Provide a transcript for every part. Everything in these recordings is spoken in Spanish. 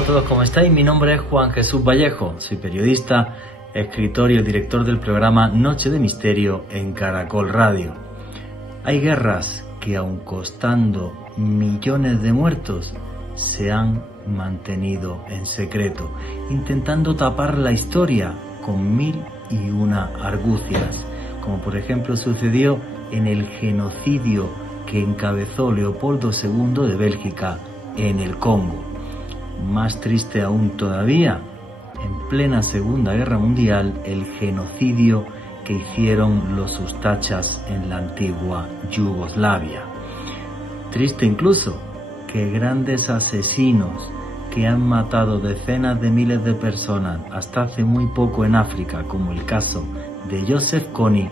a todos, ¿cómo estáis? Mi nombre es Juan Jesús Vallejo, soy periodista, escritor y el director del programa Noche de Misterio en Caracol Radio. Hay guerras que, aun costando millones de muertos, se han mantenido en secreto, intentando tapar la historia con 1001 argucias, como por ejemplo sucedió en el genocidio que encabezó Leopoldo II de Bélgica en el Congo. Más triste aún todavía, en plena Segunda Guerra Mundial, el genocidio que hicieron los ustachas en la antigua Yugoslavia. Triste incluso que grandes asesinos que han matado decenas de miles de personas hasta hace muy poco en África, como el caso de Joseph Kony,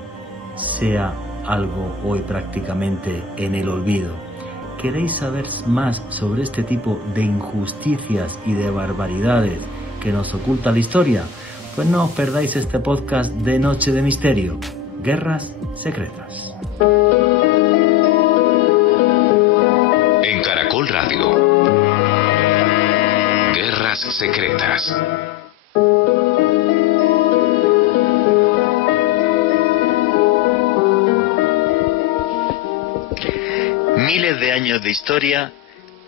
sea algo hoy prácticamente en el olvido. ¿Queréis saber más sobre este tipo de injusticias y de barbaridades que nos oculta la historia? Pues no os perdáis este podcast de Noche de Misterio, Guerras Secretas. En Caracol Radio, Guerras Secretas. Miles de años de historia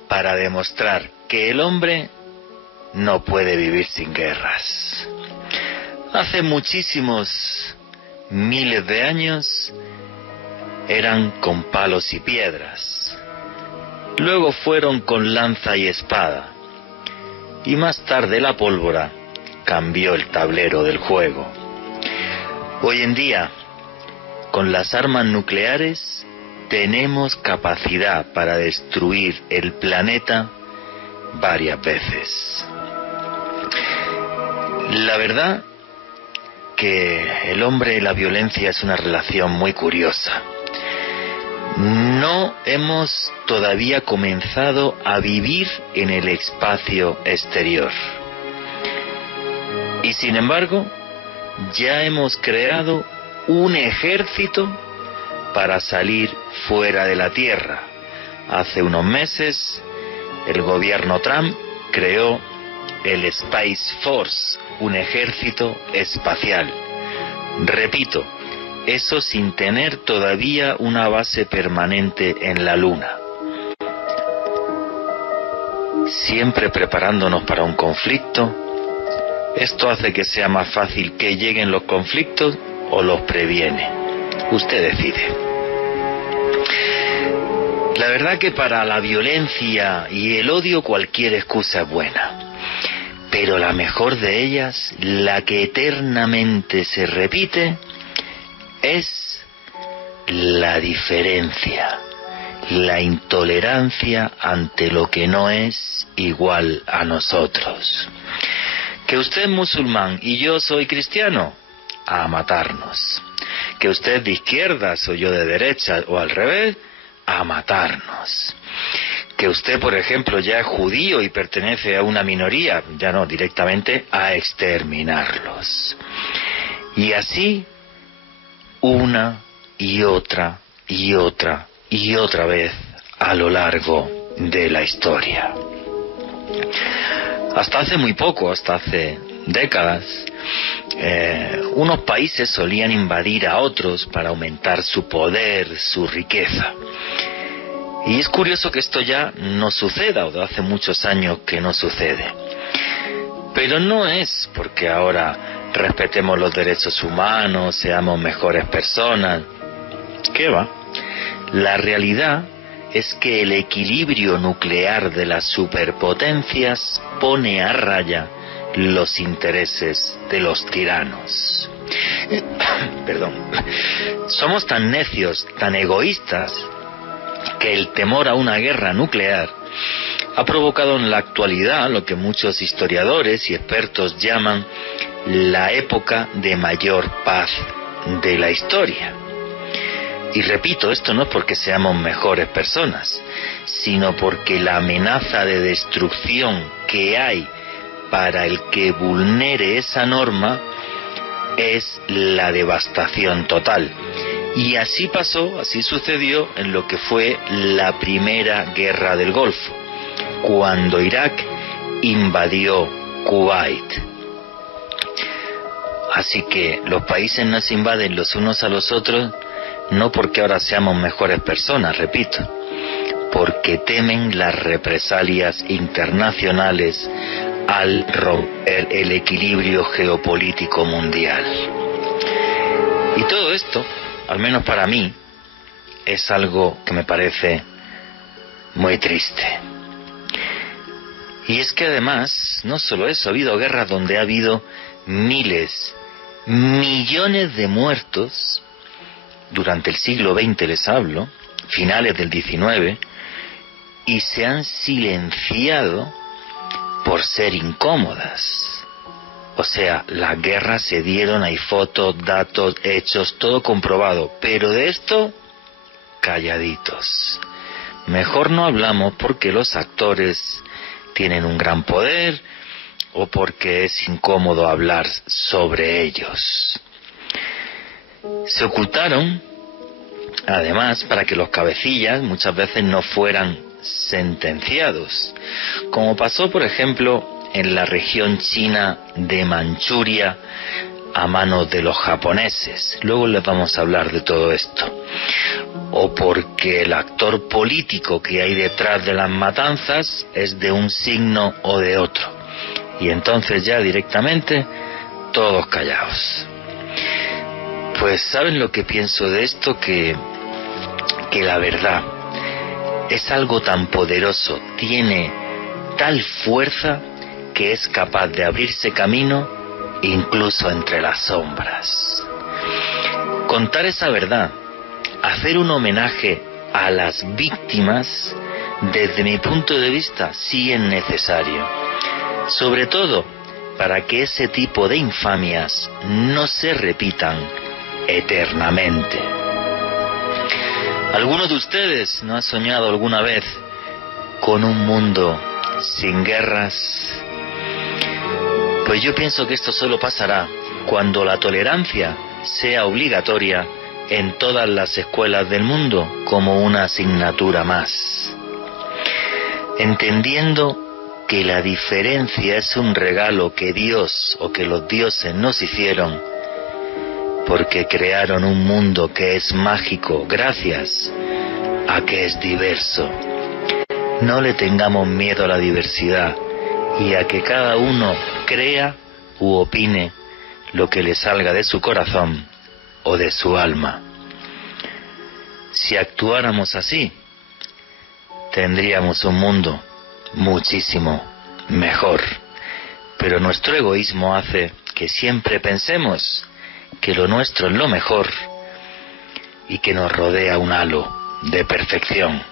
para demostrar que el hombre no puede vivir sin guerras. Hace muchísimos miles de años eran con palos y piedras, luego fueron con lanza y espada, y más tarde la pólvora cambió el tablero del juego. Hoy en día, con las armas nucleares, tenemos capacidad para destruir el planeta varias veces. La verdad que el hombre y la violencia es una relación muy curiosa. No hemos todavía comenzado a vivir en el espacio exterior. Y sin embargo, ya hemos creado un ejército para salir fuera de la Tierra. Hace unos meses, el gobierno Trump creó el Space Force, un ejército espacial. Repito, eso sin tener todavía una base permanente en la Luna. Siempre preparándonos para un conflicto. Esto hace que sea más fácil que lleguen los conflictos o los previene. Usted decide. La verdad que para la violencia y el odio cualquier excusa es buena. Pero la mejor de ellas, la que eternamente se repite, es la diferencia, la intolerancia ante lo que no es igual a nosotros. Que usted es musulmán y yo soy cristiano, a matarnos. Que usted es de izquierdas o yo de derecha o al revés, a matarnos. Que usted, por ejemplo, ya es judío y pertenece a una minoría, ya no, directamente a exterminarlos. Y así, una y otra y otra y otra vez a lo largo de la historia. Hasta hace muy poco, hasta hace décadas, unos países solían invadir a otros para aumentar su poder, su riqueza. Y es curioso que esto ya no suceda, o de hace muchos años que no sucede. Pero no es porque ahora respetemos los derechos humanos, seamos mejores personas. ¿Qué va? La realidad es que el equilibrio nuclear de las superpotencias pone a raya los intereses de los tiranos. Perdón. Somos tan necios, tan egoístas, que el temor a una guerra nuclear ha provocado en la actualidad lo que muchos historiadores y expertos llaman la época de mayor paz de la historia. Y repito, esto no es porque seamos mejores personas, sino porque la amenaza de destrucción que hay para el que vulnere esa norma es la devastación total. Y así pasó, así sucedió en lo que fue la primera guerra del Golfo, cuando Irak invadió Kuwait. Así que los países no se invaden los unos a los otros, no porque ahora seamos mejores personas, repito, porque temen las represalias internacionales al romper el equilibrio geopolítico mundial. Y todo esto, al menos para mí, es algo que me parece muy triste. Y es que además, no solo eso, ha habido guerras donde ha habido miles, millones de muertos durante el siglo XX, les hablo, finales del XIX, y se han silenciado por ser incómodas. O sea, las guerras se dieron, hay fotos, datos, hechos, todo comprobado, pero de esto, calladitos. Mejor no hablamos porque los actores tienen un gran poder o porque es incómodo hablar sobre ellos. Se ocultaron, además, para que los cabecillas muchas veces no fueran sentenciados, como pasó, por ejemplo, en la región china de Manchuria a manos de los japoneses. Luego les vamos a hablar de todo esto. O porque el actor político que hay detrás de las matanzas es de un signo o de otro. Y entonces ya directamente todos callados. Pues ¿saben lo que pienso de esto? Que la verdad es algo tan poderoso, tiene tal fuerza que es capaz de abrirse camino incluso entre las sombras. Contar esa verdad, hacer un homenaje a las víctimas, desde mi punto de vista, sí es necesario. Sobre todo para que ese tipo de infamias no se repitan eternamente. ¿Alguno de ustedes no ha soñado alguna vez con un mundo sin guerras? Pues yo pienso que esto solo pasará cuando la tolerancia sea obligatoria en todas las escuelas del mundo como una asignatura más. Entendiendo que la diferencia es un regalo que Dios o que los dioses nos hicieron, porque crearon un mundo que es mágico gracias a que es diverso. No le tengamos miedo a la diversidad y a que cada uno crea u opine lo que le salga de su corazón o de su alma. Si actuáramos así, tendríamos un mundo muchísimo mejor. Pero nuestro egoísmo hace que siempre pensemos que lo nuestro es lo mejor y que nos rodea un halo de perfección.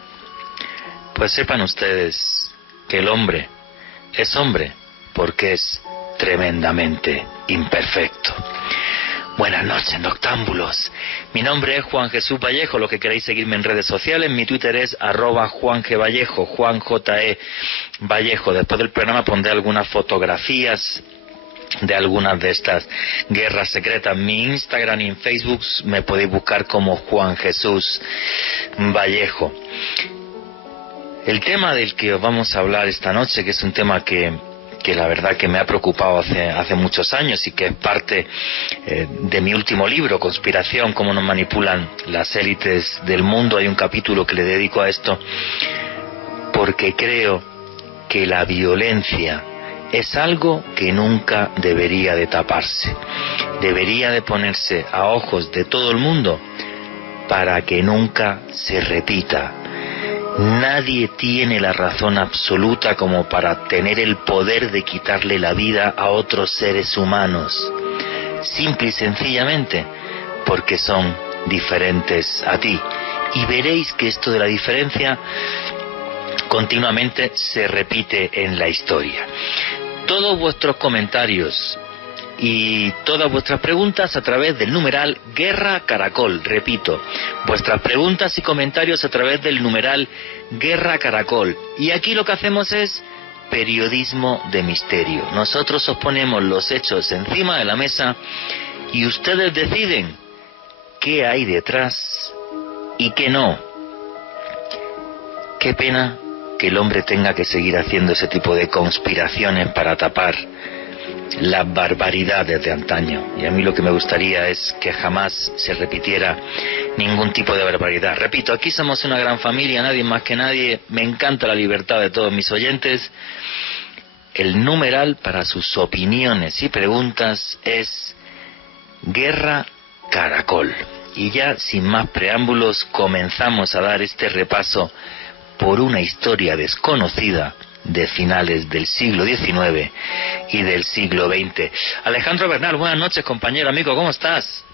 Pues sepan ustedes que el hombre es hombre porque es tremendamente imperfecto. Buenas noches, noctámbulos. Mi nombre es Juan Jesús Vallejo. Los que queráis seguirme en redes sociales, mi Twitter es @JuanGVallejo, Juan J.E. Vallejo. Después del programa pondré algunas fotografías de algunas de estas guerras secretas. Mi Instagram y en Facebook me podéis buscar como Juan Jesús Vallejo. El tema del que os vamos a hablar esta noche, que es un tema que la verdad que me ha preocupado hace muchos años y que es parte de mi último libro, Conspiración, cómo nos manipulan las élites del mundo. Hay un capítulo que le dedico a esto porque creo que la violencia es algo que nunca debería de taparse, debería de ponerse a ojos de todo el mundo para que nunca se repita. Nadie tiene la razón absoluta como para tener el poder de quitarle la vida a otros seres humanos, simple y sencillamente porque son diferentes a ti. Y veréis que esto de la diferencia continuamente se repite en la historia. Todos vuestros comentarios y todas vuestras preguntas a través del numeral Guerra Caracol. Repito, vuestras preguntas y comentarios a través del numeral Guerra Caracol. Y aquí lo que hacemos es periodismo de misterio. Nosotros os ponemos los hechos encima de la mesa y ustedes deciden qué hay detrás y qué no. Qué pena que el hombre tenga que seguir haciendo ese tipo de conspiraciones para tapar las barbaridades de antaño. Y a mí lo que me gustaría es que jamás se repitiera ningún tipo de barbaridad. Repito, aquí somos una gran familia, nadie más que nadie. Me encanta la libertad de todos mis oyentes. El numeral para sus opiniones y preguntas es Guerra Caracol. Y ya sin más preámbulos comenzamos a dar este repaso por una historia desconocida de finales del siglo XIX y del siglo XX. Alejandro Bernal, buenas noches, compañero, amigo, ¿cómo estás?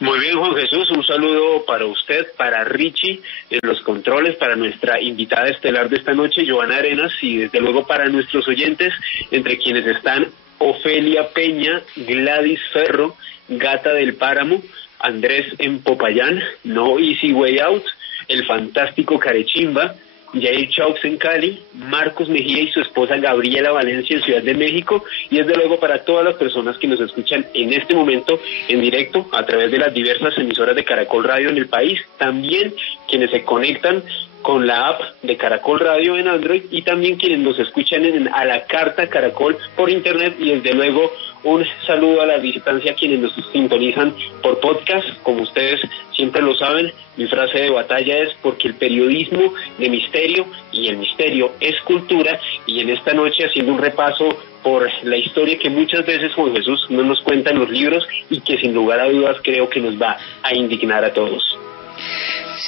Muy bien, Juan Jesús, un saludo para usted, para Richie en los controles, para nuestra invitada estelar de esta noche, Joana Arenas, y desde luego para nuestros oyentes, entre quienes están Ofelia Peña, Gladys Ferro, Gata del Páramo, Andrés en Popayán, No Easy Way Out, el fantástico Carechimba, Jair Chaux en Cali, Marcos Mejía y su esposa Gabriela Valencia en Ciudad de México, y desde luego para todas las personas que nos escuchan en este momento en directo a través de las diversas emisoras de Caracol Radio en el país, también quienes se conectan con la app de Caracol Radio en Android y también quienes nos escuchan en A la Carta Caracol por internet, y desde luego un saludo a la distancia a quienes nos sintonizan por podcast. Como ustedes siempre lo saben, mi frase de batalla es porque el periodismo de misterio y el misterio es cultura, y en esta noche haciendo un repaso por la historia que muchas veces Juan Jesús no nos cuenta en los libros y que sin lugar a dudas creo que nos va a indignar a todos.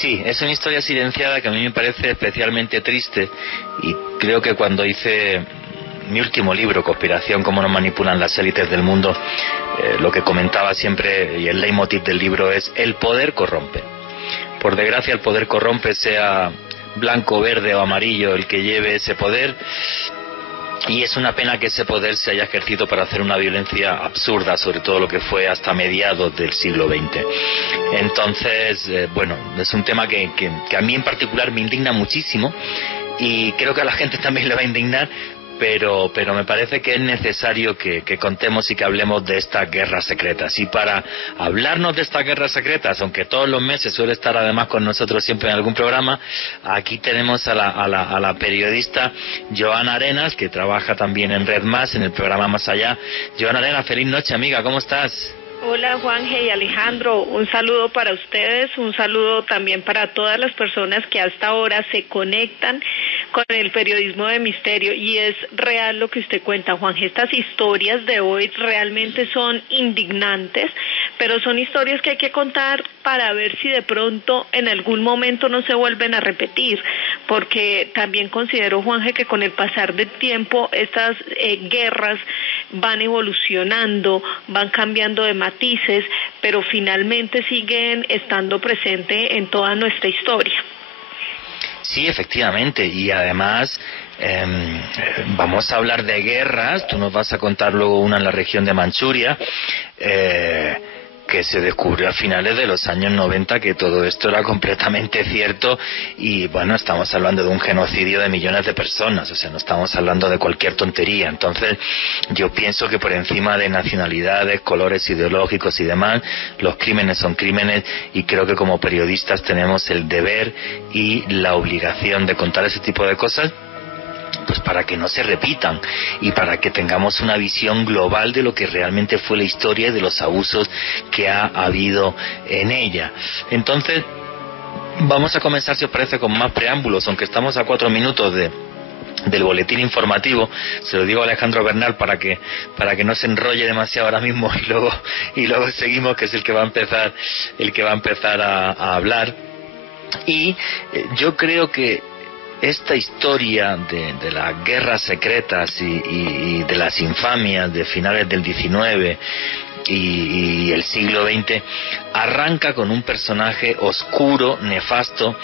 Sí, es una historia silenciada que a mí me parece especialmente triste, y creo que cuando hice mi último libro, Conspiración, cómo nos manipulan las élites del mundo, lo que comentaba siempre y el leitmotiv del libro es: el poder corrompe. Por desgracia el poder corrompe, sea blanco, verde o amarillo el que lleve ese poder, y es una pena que ese poder se haya ejercido para hacer una violencia absurda, sobre todo lo que fue hasta mediados del siglo XX. Entonces, bueno, es un tema que a mí en particular me indigna muchísimo, y creo que a la gente también le va a indignar, pero me parece que es necesario que contemos y que hablemos de estas guerras secretas. Y para hablarnos de estas guerras secretas, aunque todos los meses suele estar además con nosotros siempre en algún programa, aquí tenemos a la periodista Joana Arenas, que trabaja también en Red Más, en el programa Más Allá. Joana Arenas, feliz noche, amiga, ¿cómo estás? Hola Juanje y Alejandro, un saludo para ustedes, un saludo también para todas las personas que hasta ahora se conectan con el periodismo de misterio, y es real lo que usted cuenta, Juanje. Estas historias de hoy realmente son indignantes, pero son historias que hay que contar para ver si de pronto en algún momento no se vuelven a repetir, porque también considero, Juanje, que con el pasar del tiempo estas guerras van evolucionando, van cambiando de matices, pero finalmente siguen estando presentes en toda nuestra historia. Sí, efectivamente, y además vamos a hablar de guerras. Tú nos vas a contar luego una en la región de Manchuria, que se descubrió a finales de los años 90 que todo esto era completamente cierto, y bueno, estamos hablando de un genocidio de millones de personas, o sea, no estamos hablando de cualquier tontería. Entonces yo pienso que por encima de nacionalidades, colores ideológicos y demás, los crímenes son crímenes, y creo que como periodistas tenemos el deber y la obligación de contar ese tipo de cosas, pues para que no se repitan y para que tengamos una visión global de lo que realmente fue la historia y de los abusos que ha habido en ella. Entonces vamos a comenzar, si os parece, con más preámbulos, aunque estamos a 4 minutos del boletín informativo. Se lo digo a Alejandro Bernal para que no se enrolle demasiado ahora mismo, y luego seguimos, que es el que va a empezar a hablar. Y yo creo que esta historia de las guerras secretas y de las infamias de finales del XIX y el siglo XX arranca con un personaje oscuro, nefasto,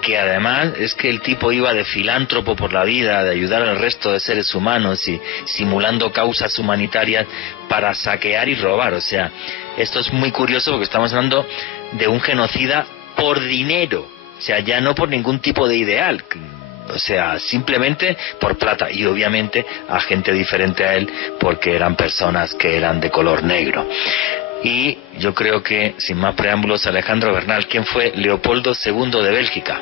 que además es que el tipo iba de filántropo por la vida, de ayudar al resto de seres humanos y simulando causas humanitarias para saquear y robar. O sea, esto es muy curioso porque estamos hablando de un genocida por dinero, o sea, ya no por ningún tipo de ideal, o sea, simplemente por plata, y obviamente a gente diferente a él porque eran personas que eran de color negro. Y yo creo que, sin más preámbulos, Alejandro Bernal, ¿quién fue Leopoldo II de Bélgica?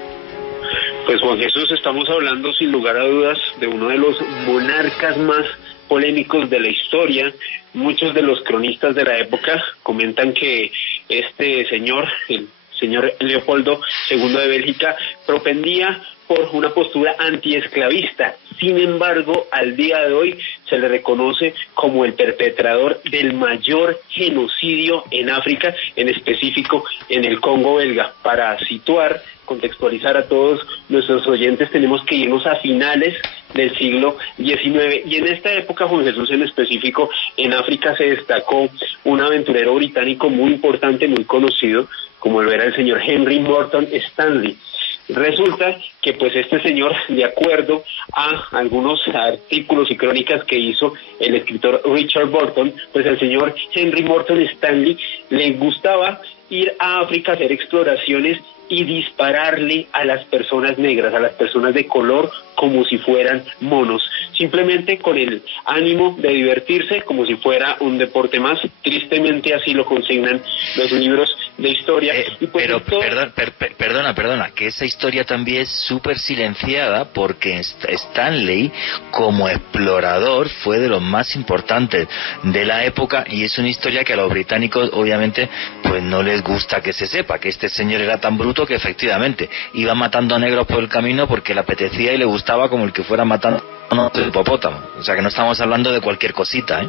Pues Juan Jesús, estamos hablando sin lugar a dudas de uno de los monarcas más polémicos de la historia. Muchos de los cronistas de la época comentan que este señor, el señor Leopoldo II de Bélgica, propendía por una postura antiesclavista. Sin embargo, al día de hoy se le reconoce como el perpetrador del mayor genocidio en África, en específico en el Congo belga. Para situar, contextualizar a todos nuestros oyentes, tenemos que irnos a finales del siglo XIX. Y en esta época, Juan Jesús, en específico, en África se destacó un aventurero británico muy importante, muy conocido, como lo era el señor Henry Morton Stanley. Resulta que pues este señor, de acuerdo a algunos artículos y crónicas que hizo el escritor Richard Burton, pues el señor Henry Morton Stanley le gustaba ir a África a hacer exploraciones y dispararle a las personas negras, a las personas de color, como si fueran monos, simplemente con el ánimo de divertirse, como si fuera un deporte más. Tristemente así lo consignan los libros de historia. Y pues pero perdona, que esa historia también es súper silenciada, porque Stanley, como explorador, fue de los más importantes de la época, y es una historia que a los británicos, obviamente, pues no les gusta que se sepa, que este señor era tan bruto que efectivamente iba matando a negros por el camino porque le apetecía y le gustaba, como el que fuera matando a un hipopótamo. O sea que no estamos hablando de cualquier cosita, ¿eh?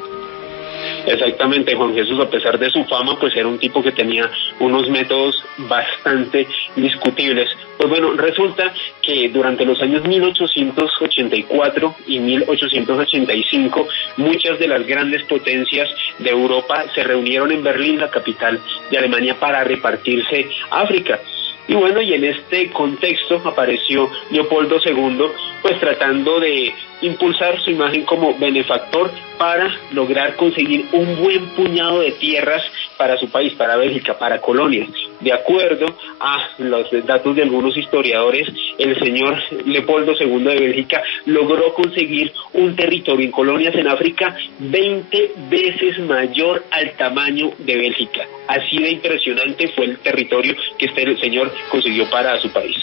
Exactamente, Juan Jesús, a pesar de su fama, pues era un tipo que tenía unos métodos bastante discutibles. Pues bueno, resulta que durante los años 1884 y 1885, muchas de las grandes potencias de Europa se reunieron en Berlín, la capital de Alemania, para repartirse África. Y bueno, y en este contexto apareció Leopoldo II, pues tratando de impulsar su imagen como benefactor para lograr conseguir un buen puñado de tierras para su país, para Bélgica, para colonias. De acuerdo a los datos de algunos historiadores, el señor Leopoldo II de Bélgica logró conseguir un territorio en colonias en África 20 veces mayor al tamaño de Bélgica. Así de impresionante fue el territorio que este señor consiguió para su país.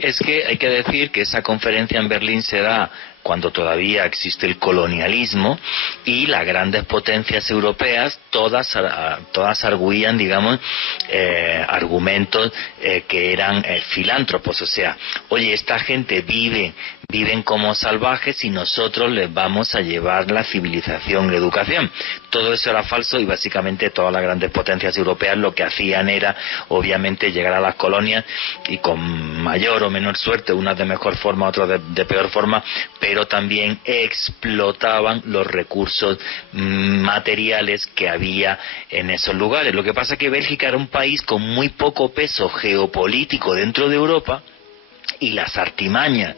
Es que hay que decir que esa conferencia en Berlín se da cuando todavía existe el colonialismo, y las grandes potencias europeas todas arguían, digamos, argumentos que eran filántropos. O sea, oye, esta gente viven como salvajes y nosotros les vamos a llevar la civilización, la educación. Todo eso era falso, y básicamente todas las grandes potencias europeas lo que hacían era, obviamente, llegar a las colonias y con mayor o menor suerte, unas de mejor forma, otras de peor forma, pero también explotaban los recursos materiales que había en esos lugares. Lo que pasa es que Bélgica era un país con muy poco peso geopolítico dentro de Europa, y las artimañas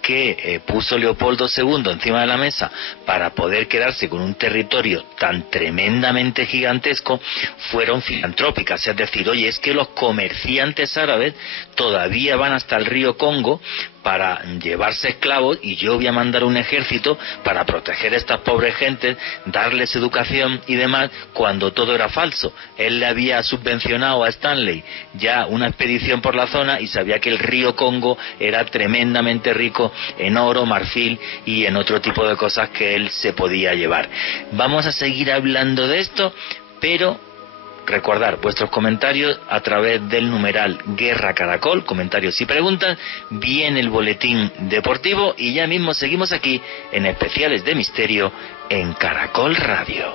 que puso Leopoldo II encima de la mesa para poder quedarse con un territorio tan tremendamente gigantesco fueron filantrópicas. Es decir, oye, es que los comerciantes árabes todavía van hasta el río Congo para llevarse esclavos, y yo voy a mandar un ejército para proteger a estas pobres gentes, darles educación y demás, cuando todo era falso. Él le había subvencionado a Stanley ya una expedición por la zona y sabía que el río Congo era tremendamente rico en oro, marfil y en otro tipo de cosas que él se podía llevar. Vamos a seguir hablando de esto, pero recordar vuestros comentarios a través del numeral Guerra Caracol, comentarios y preguntas, viene el boletín deportivo y ya mismo seguimos aquí en Especiales de Misterio en Caracol Radio.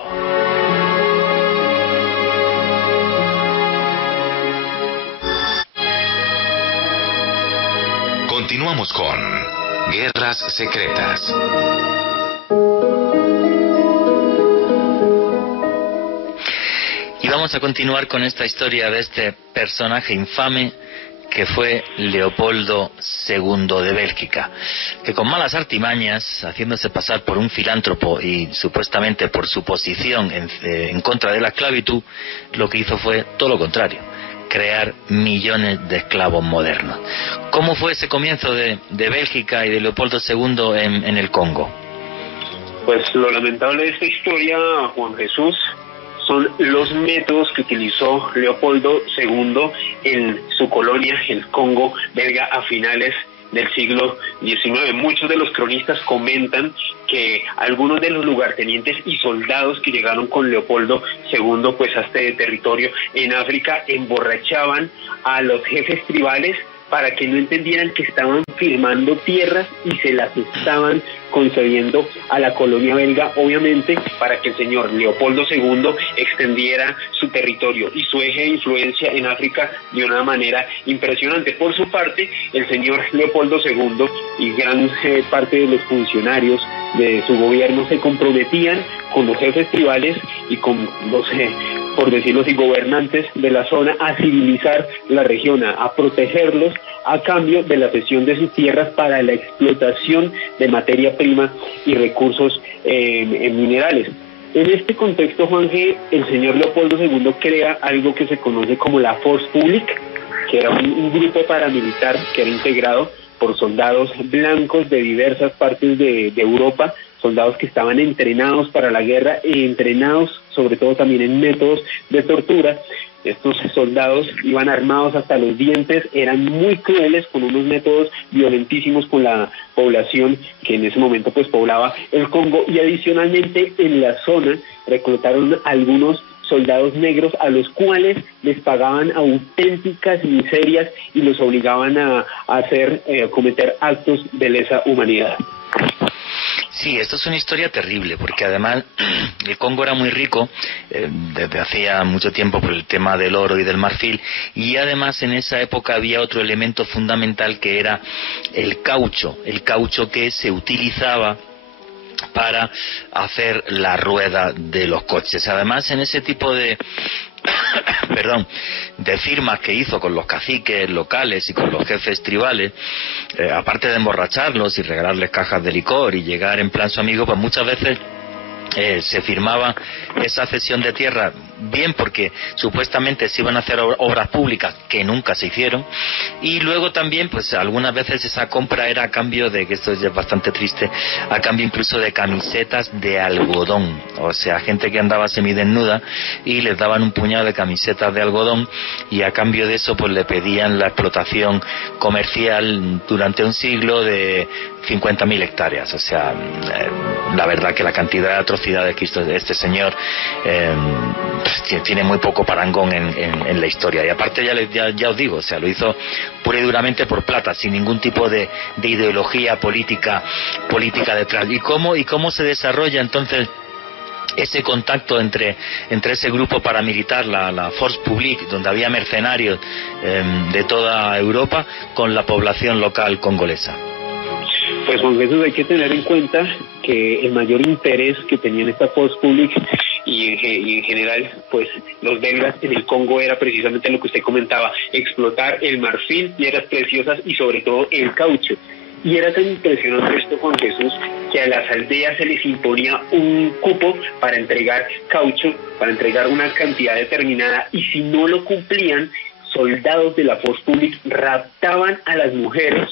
Continuamos con Guerras Secretas. Y vamos a continuar con esta historia de este personaje infame que fue Leopoldo II de Bélgica, que con malas artimañas, haciéndose pasar por un filántropo y supuestamente por su posición en contra de la esclavitud, lo que hizo fue todo lo contrario: crear millones de esclavos modernos. ¿Cómo fue ese comienzo de Bélgica y de Leopoldo II en el Congo? Pues lo lamentable de esta historia, Juan Jesús, son los métodos que utilizó Leopoldo II en su colonia, el Congo belga, a finales del siglo XIX. Muchos de los cronistas comentan que algunos de los lugartenientes y soldados que llegaron con Leopoldo II pues a este territorio en África emborrachaban a los jefes tribales para que no entendieran que estaban firmando tierras y se las estaban concediendo a la colonia belga, obviamente para que el señor Leopoldo II extendiera su territorio y su eje de influencia en África de una manera impresionante. Por su parte, el señor Leopoldo II y gran parte de los funcionarios de su gobierno se comprometían con los jefes tribales y con los, por decirlo así, gobernantes de la zona a civilizar la región, a protegerlos a cambio de la cesión de sus tierras para la explotación de materia prima y recursos en minerales. En este contexto, Juan G., el señor Leopoldo II crea algo que se conoce como la Force Publique, que era un grupo paramilitar que era integrado por soldados blancos de diversas partes de Europa, soldados que estaban entrenados para la guerra y entrenados sobre todo también en métodos de tortura. Estos soldados iban armados hasta los dientes, eran muy crueles, con unos métodos violentísimos con la población que en ese momento pues poblaba el Congo, y adicionalmente en la zona reclutaron algunos soldados negros a los cuales les pagaban auténticas miserias y los obligaban a cometer actos de lesa humanidad. Sí, esto es una historia terrible, porque además el Congo era muy rico desde hacía mucho tiempo por el tema del oro y del marfil, y además en esa época había otro elemento fundamental que era el caucho que se utilizaba para hacer la rueda de los coches. Además, en ese tipo de de firmas que hizo con los caciques locales y con los jefes tribales, aparte de emborracharlos y regalarles cajas de licor y llegar en plan su amigo, pues muchas veces se firmaba esa cesión de tierra, bien porque supuestamente se iban a hacer obras públicas que nunca se hicieron, y luego también pues algunas veces esa compra era a cambio de, que esto es bastante triste, a cambio incluso de camisetas de algodón, o sea, gente que andaba semidesnuda y les daban un puñado de camisetas de algodón, y a cambio de eso pues le pedían la explotación comercial durante un siglo de 50.000 hectáreas, o sea, la verdad que la cantidad de atrocidades que hizo este señor tiene muy poco parangón en la historia. Y aparte ya os digo, o sea, lo hizo pura y duramente por plata, sin ningún tipo de ideología política detrás. ¿Y cómo se desarrolla entonces ese contacto entre ese grupo paramilitar, la Force Publique, donde había mercenarios de toda Europa, con la población local congolesa? Pues con eso hay que tener en cuenta que el mayor interés que tenían esta Force Publique y en general pues los belgas en el Congo era precisamente lo que usted comentaba, explotar el marfil, piedras preciosas y sobre todo el caucho. Y era tan impresionante esto, Juan Jesús, que a las aldeas se les imponía un cupo para entregar caucho, para entregar una cantidad determinada, y si no lo cumplían, soldados de la Force Publique raptaban a las mujeres,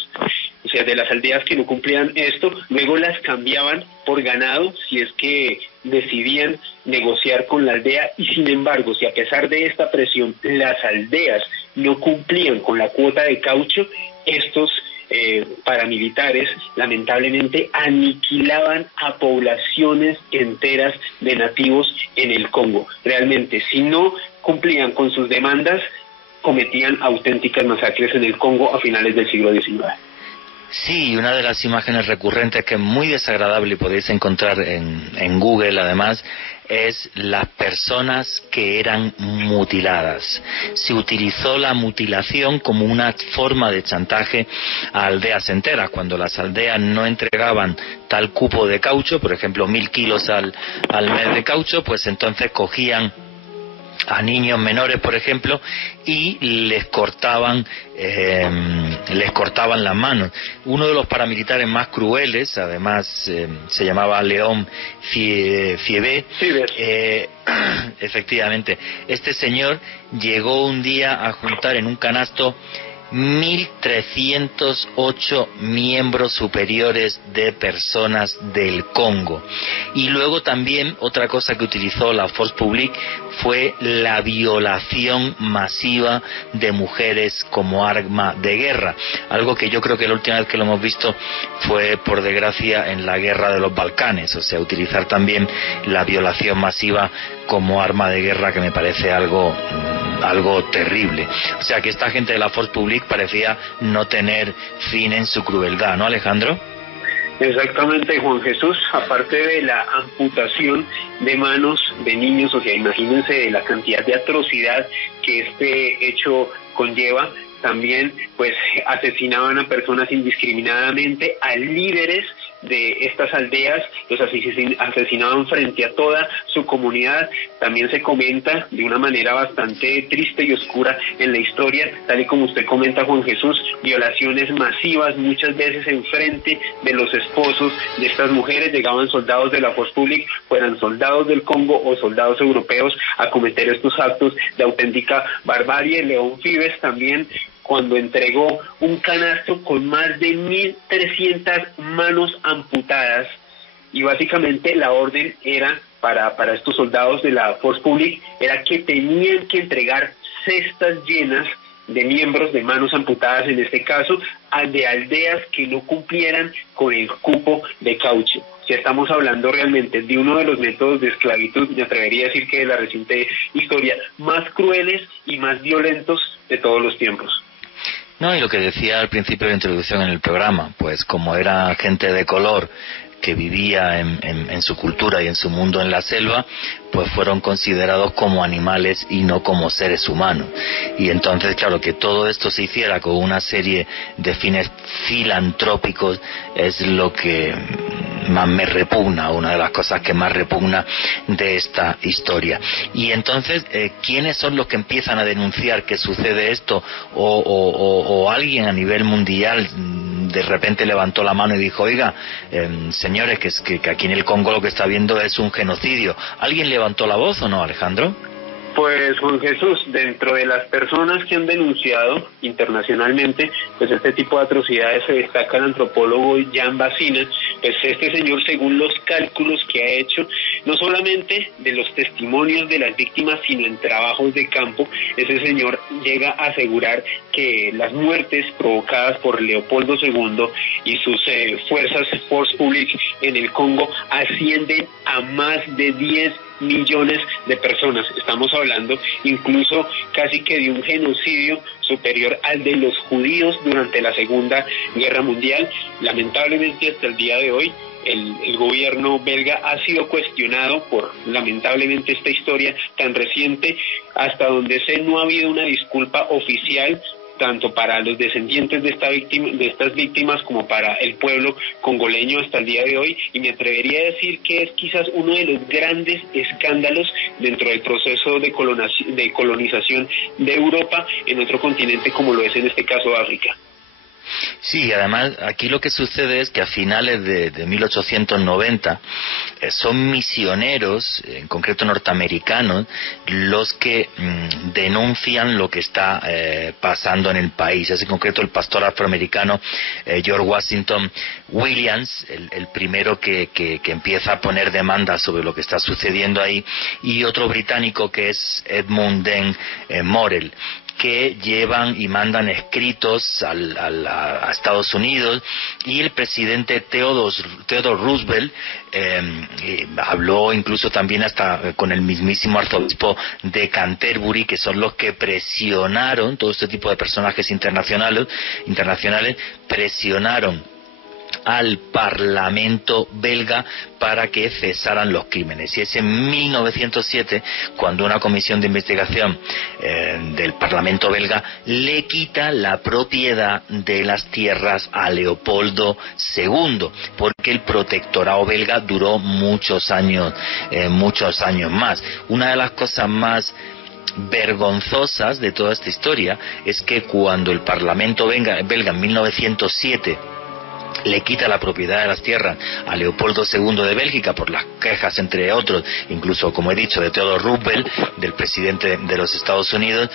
o sea, de las aldeas que no cumplían esto, luego las cambiaban por ganado si es que decidían negociar con la aldea, y sin embargo, si a pesar de esta presión las aldeas no cumplían con la cuota de caucho, estos paramilitares lamentablemente aniquilaban a poblaciones enteras de nativos en el Congo. Realmente, si no cumplían con sus demandas, cometían auténticas masacres en el Congo a finales del siglo XIX. Sí, una de las imágenes recurrentes que es muy desagradable y podéis encontrar en Google además, es las personas que eran mutiladas. Se utilizó la mutilación como una forma de chantaje a aldeas enteras. Cuando las aldeas no entregaban tal cupo de caucho, por ejemplo 1.000 kilos al mes de caucho, pues entonces cogían a niños menores, por ejemplo, y les cortaban las manos. Uno de los paramilitares más crueles, además se llamaba León Fiebé, efectivamente, este señor llegó un día a juntar en un canasto 1.308 miembros superiores de personas del Congo. Y luego también otra cosa que utilizó la Force Publique fue la violación masiva de mujeres como arma de guerra, algo que yo creo que la última vez que lo hemos visto fue, por desgracia, en la guerra de los Balcanes. O sea, utilizar también la violación masiva como arma de guerra, que me parece algo terrible. O sea, que esta gente de la Force Publique parecía no tener fin en su crueldad, ¿no, Alejandro? Exactamente, Juan Jesús. Aparte de la amputación de manos de niños, o sea, imagínense de la cantidad de atrocidad que este hecho conlleva, también pues asesinaban a personas indiscriminadamente, a líderes de estas aldeas, los asesinaban frente a toda su comunidad. También se comenta de una manera bastante triste y oscura en la historia, tal y como usted comenta, Juan Jesús, violaciones masivas, muchas veces en frente de los esposos de estas mujeres. Llegaban soldados de la Force Publique, fueran soldados del Congo o soldados europeos, a cometer estos actos de auténtica barbarie. León Fibes también, cuando entregó un canasto con más de 1.300 manos amputadas, y básicamente la orden era para estos soldados de la Force Publique, era que tenían que entregar cestas llenas de miembros, de manos amputadas en este caso, de aldeas que no cumplieran con el cupo de caucho. Si estamos hablando realmente de uno de los métodos de esclavitud, me atrevería a decir que de la reciente historia, más crueles y más violentos de todos los tiempos. No, y lo que decía al principio de la introducción en el programa, pues como era gente de color que vivía en su cultura y en su mundo en la selva, pues fueron considerados como animales y no como seres humanos. Y entonces, claro, que todo esto se hiciera con una serie de fines filantrópicos es lo que más me repugna, una de las cosas que más repugna de esta historia. Y entonces, ¿quiénes son los que empiezan a denunciar que sucede esto? O alguien a nivel mundial de repente levantó la mano y dijo, oiga, señores, que aquí en el Congo lo que está viendo es un genocidio. ¿Alguien levantó la voz o no, Alejandro? Pues, Juan Jesús, dentro de las personas que han denunciado internacionalmente pues este tipo de atrocidades se destaca el antropólogo Jan Basina. Pues este señor, según los cálculos que ha hecho, no solamente de los testimonios de las víctimas, sino en trabajos de campo, ese señor llega a asegurar que las muertes provocadas por Leopoldo II y sus fuerzas Force Publique en el Congo ascienden a más de 10 millones de personas. Estamos hablando incluso casi que de un genocidio superior al de los judíos durante la Segunda Guerra Mundial. Lamentablemente hasta el día de hoy el gobierno belga ha sido cuestionado por, lamentablemente, esta historia tan reciente, hasta donde no ha habido una disculpa oficial tanto para los descendientes de estas víctimas como para el pueblo congoleño hasta el día de hoy, y me atrevería a decir que es quizás uno de los grandes escándalos dentro del proceso de colonización de Europa en otro continente como lo es en este caso África. Sí, además aquí lo que sucede es que a finales de 1890 son misioneros, en concreto norteamericanos, los que denuncian lo que está pasando en el país. Es en concreto el pastor afroamericano George Washington Williams, el primero que empieza a poner demanda sobre lo que está sucediendo ahí, y otro británico que es Edmund Den Morel, que llevan y mandan escritos a Estados Unidos, y el presidente Theodore Roosevelt habló incluso también hasta con el mismísimo arzobispo de Canterbury, que son los que presionaron, todo este tipo de personajes internacionales presionaron al Parlamento belga para que cesaran los crímenes. Y es en 1907 cuando una comisión de investigación del Parlamento belga le quita la propiedad de las tierras a Leopoldo II, porque el protectorado belga duró muchos años más. Una de las cosas más vergonzosas de toda esta historia es que cuando el Parlamento belga en 1907 le quita la propiedad de las tierras a Leopoldo II de Bélgica por las quejas, entre otros, incluso, como he dicho, de Theodore Roosevelt, del presidente de los Estados Unidos.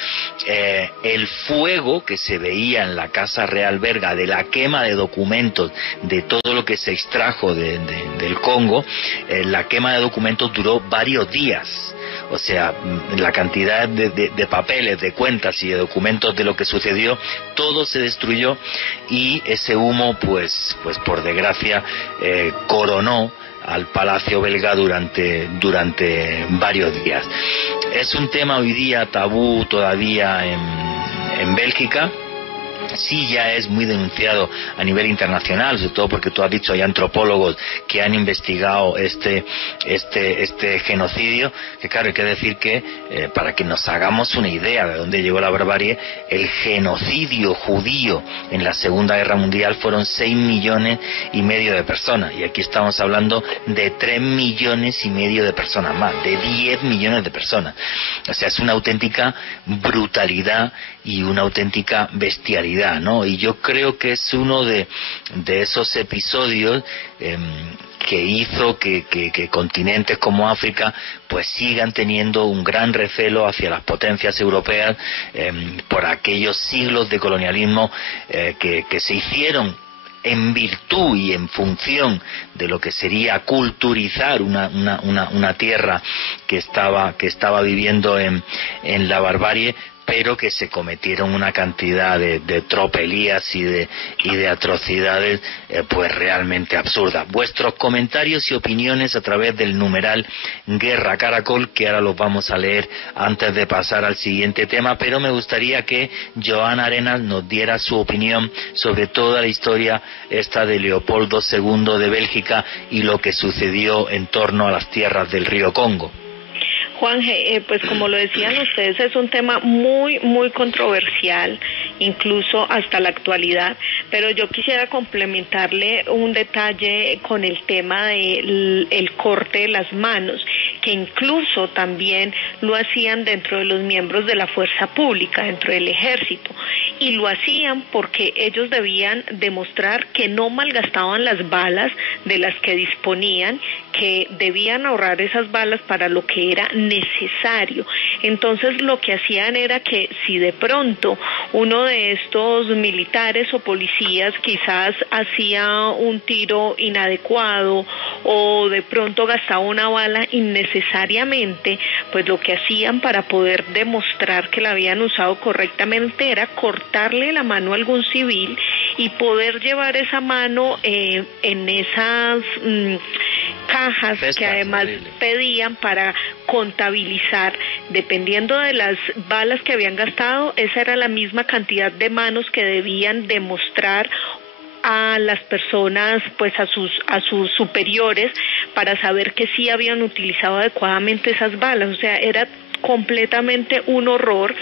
El fuego que se veía en la Casa Real belga de la quema de documentos, de todo lo que se extrajo del Congo, la quema de documentos duró varios días. O sea, la cantidad de papeles, de cuentas y de documentos de lo que sucedió, todo se destruyó, y ese humo, pues por desgracia, coronó al Palacio belga durante varios días. Es un tema hoy día tabú todavía en Bélgica. Sí, ya es muy denunciado a nivel internacional, sobre todo porque tú has dicho, hay antropólogos que han investigado este genocidio, que claro, hay que decir que, para que nos hagamos una idea de dónde llegó la barbarie, el genocidio judío en la Segunda Guerra Mundial fueron 6,5 millones de personas, y aquí estamos hablando de 3,5 millones de personas más, de 10 millones de personas. O sea, es una auténtica brutalidad y una auténtica bestialidad, ¿no? Y yo creo que es uno de esos episodios que hizo que continentes como África pues sigan teniendo un gran recelo hacia las potencias europeas por aquellos siglos de colonialismo que se hicieron en virtud y en función de lo que sería culturizar una tierra que estaba viviendo en la barbarie, pero que se cometieron una cantidad de tropelías y de atrocidades pues realmente absurdas. Vuestros comentarios y opiniones a través del numeral Guerra Caracol, que ahora los vamos a leer antes de pasar al siguiente tema, pero me gustaría que Joana Arenas nos diera su opinión sobre toda la historia esta de Leopoldo II de Bélgica y lo que sucedió en torno a las tierras del río Congo. Juanje, pues como lo decían ustedes, es un tema muy, muy controversial, incluso hasta la actualidad, pero yo quisiera complementarle un detalle con el tema del corte de las manos, que incluso también lo hacían dentro de los miembros de la fuerza pública, dentro del ejército, y lo hacían porque ellos debían demostrar que no malgastaban las balas de las que disponían, que debían ahorrar esas balas para lo que era necesario. Entonces lo que hacían era que si de pronto uno de estos militares o policías quizás hacía un tiro inadecuado o de pronto gastaba una bala innecesariamente, pues lo que hacían para poder demostrar que la habían usado correctamente era cortarle la mano a algún civil y poder llevar esa mano en esas cajas que además pedían para contabilizar, dependiendo de las balas que habían gastado, esa era la misma cantidad de manos que debían demostrar a las personas, pues a sus superiores, para saber que sí habían utilizado adecuadamente esas balas. O sea, era completamente un horror.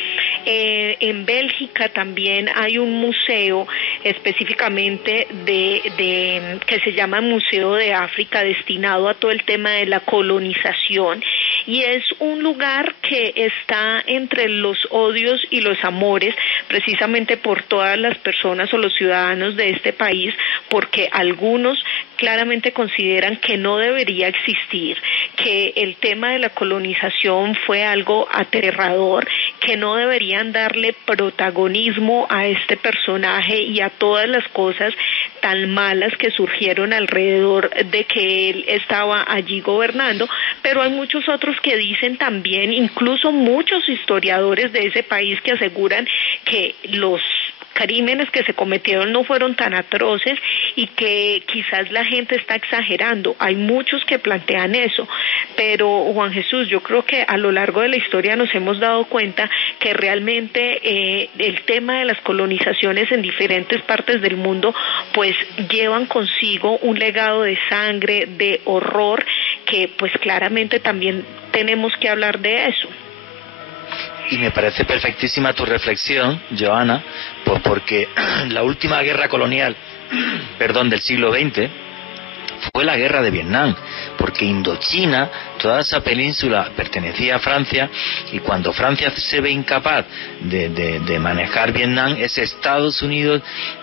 En Bélgica también hay un museo específicamente que se llama Museo de África, destinado a todo el tema de la colonización, y es un lugar que está entre los odios y los amores, precisamente por todas las personas o los ciudadanos de este país, porque algunos claramente consideran que no debería existir, que el tema de la colonización fue algo aterrador, que no deberían darle protagonismo a este personaje y a todas las cosas tan malas que surgieron alrededor de que él estaba allí gobernando, pero hay muchos otros que dicen también, incluso muchos historiadores de ese país, que aseguran que los crímenes que se cometieron no fueron tan atroces y que quizás la gente está exagerando. Hay muchos que plantean eso, pero Juan Jesús, yo creo que a lo largo de la historia nos hemos dado cuenta que realmente el tema de las colonizaciones en diferentes partes del mundo pues llevan consigo un legado de sangre, de horror, que pues claramente también tenemos que hablar de eso. Y me parece perfectísima tu reflexión, Joana, pues porque la última guerra colonial, del siglo XX fue la guerra de Vietnam, porque Indochina, toda esa península pertenecía a Francia, y cuando Francia se ve incapaz de manejar Vietnam, es Estados Unidos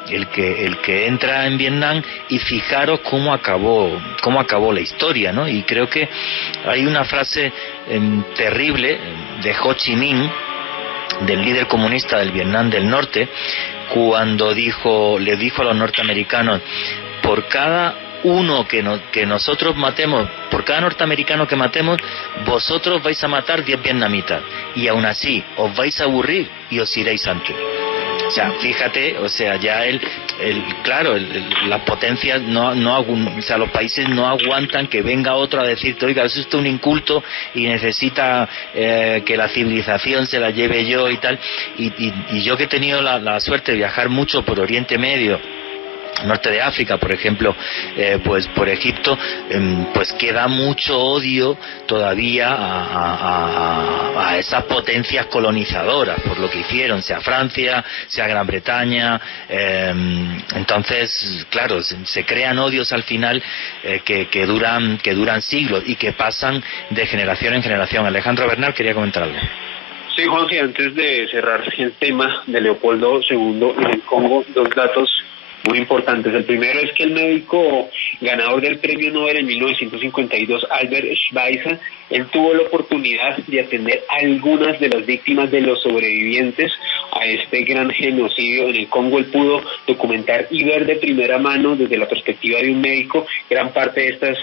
el que entra en Vietnam, y fijaros cómo acabó la historia, ¿no? Y creo que hay una frase terrible de Ho Chi Minh, del líder comunista del Vietnam del Norte, cuando le dijo a los norteamericanos: por cada uno que nosotros matemos, por cada norteamericano que matemos, vosotros vais a matar 10 vietnamitas, y aún así os vais a aburrir y os iréis antes. O sea, fíjate, o sea, ya las potencias o sea, los países no aguantan que venga otro a decirte: oiga, eso es un inculto y necesita que la civilización se la lleve yo y tal. Y yo que he tenido la suerte de viajar mucho por Oriente Medio, norte de África, por ejemplo, pues por Egipto, pues queda mucho odio todavía a esas potencias colonizadoras por lo que hicieron, sea Francia, sea Gran Bretaña. Entonces, claro, se crean odios al final que duran siglos y que pasan de generación en generación. Alejandro Bernal quería comentar algo. Sí, Juanji, antes de cerrar el tema de Leopoldo II en el Congo, dos datos muy importantes. El primero es que el médico ganador del premio Nobel en 1952, Albert Schweitzer, él tuvo la oportunidad de atender a algunas de las víctimas de los sobrevivientes a este gran genocidio en el Congo. Él pudo documentar y ver de primera mano, desde la perspectiva de un médico, gran parte de estas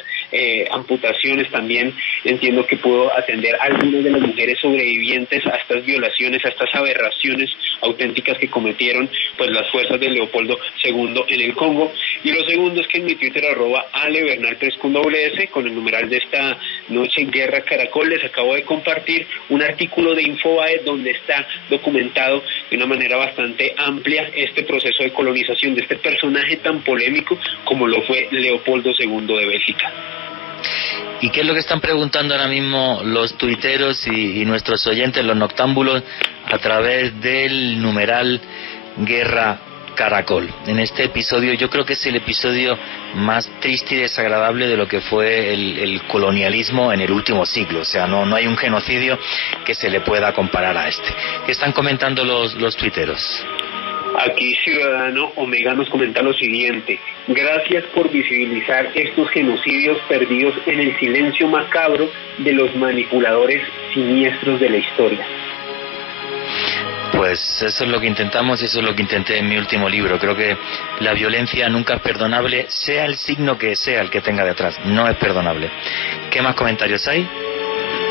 amputaciones. También entiendo que pudo atender a algunas de las mujeres sobrevivientes a estas violaciones, a estas aberraciones auténticas que cometieron pues las fuerzas de Leopoldo II en el Congo. Y lo segundo es que en mi Twitter, @alebernal3 con doble S, con el numeral de esta noche, Guerra Caracol, les acabo de compartir un artículo de Infobae donde está documentado de una manera bastante amplia este proceso de colonización de este personaje tan polémico como lo fue Leopoldo II de Bélgica. ¿Y qué es lo que están preguntando ahora mismo los tuiteros y nuestros oyentes, los noctámbulos, a través del numeral Guerra Caracol? En este episodio, yo creo que es el episodio más triste y desagradable de lo que fue el colonialismo en el último siglo. O sea, no hay un genocidio que se le pueda comparar a este. ¿Qué están comentando los tuiteros? Aquí Ciudadano Omega nos comenta lo siguiente: gracias por visibilizar estos genocidios perdidos en el silencio macabro de los manipuladores siniestros de la historia. Pues eso es lo que intentamos, y eso es lo que intenté en mi último libro. Creo que la violencia nunca es perdonable, sea el signo que sea el que tenga detrás, no es perdonable. ¿Qué más comentarios hay?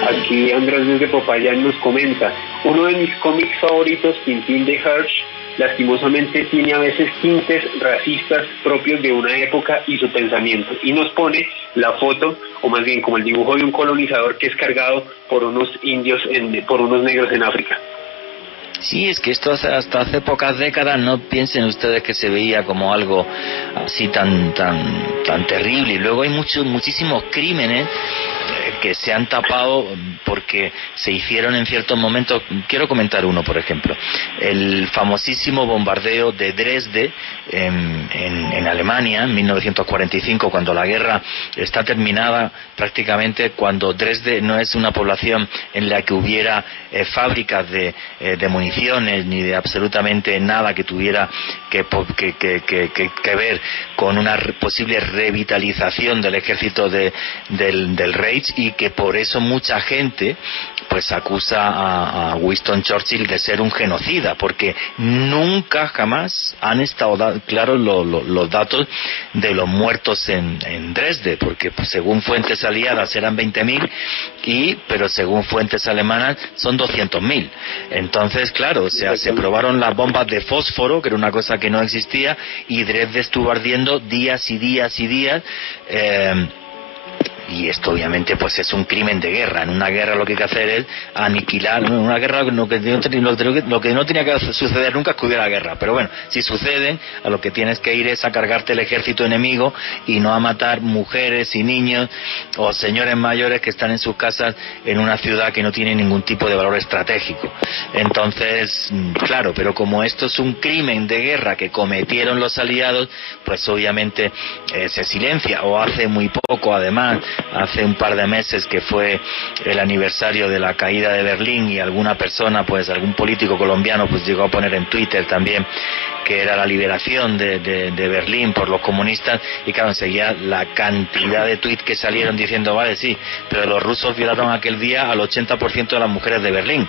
Aquí Andrés desde Popayán nos comenta: uno de mis cómics favoritos, Tintín de Hirsch, lastimosamente tiene a veces tintes racistas propios de una época y su pensamiento. Y nos pone la foto, o más bien como el dibujo de un colonizador que es cargado por unos indios, por unos negros en África. Sí, es que esto hasta hace pocas décadas, no piensen ustedes que se veía como algo así tan terrible. Y luego hay muchísimos crímenes que se han tapado porque se hicieron en ciertos momentos. Quiero comentar uno, por ejemplo: el famosísimo bombardeo de Dresde en Alemania en 1945, cuando la guerra está terminada prácticamente, cuando Dresde no es una población en la que hubiera fábricas de municiones ni de absolutamente nada que tuviera que ver con una posible revitalización del ejército del Reich, y que por eso mucha gente pues acusa a Winston Churchill de ser un genocida, porque nunca jamás han estado claros los datos de los muertos en Dresde, porque pues, según fuentes aliadas eran 20.000, pero según fuentes alemanas son 200.000. Entonces, claro, o sea, se probaron las bombas de fósforo, que era una cosa que no existía, y Dresde estuvo ardiendo días y días y días. y esto obviamente pues es un crimen de guerra. En una guerra lo que hay que hacer es aniquilar, en una guerra lo que no tenía que suceder nunca es que hubiera guerra, pero bueno, si suceden, a lo que tienes que ir es a cargarte el ejército enemigo y no a matar mujeres y niños o señores mayores que están en sus casas en una ciudad que no tiene ningún tipo de valor estratégico. Entonces, claro, pero como esto es un crimen de guerra que cometieron los aliados, pues obviamente se silencia. O hace muy poco, además, hace un par de meses que fue el aniversario de la caída de Berlín, y alguna persona, pues algún político colombiano, pues llegó a poner en Twitter también que era la liberación de Berlín por los comunistas, y claro, enseguida la cantidad de tweets que salieron diciendo, vale, sí, pero los rusos violaron aquel día al 80% de las mujeres de Berlín.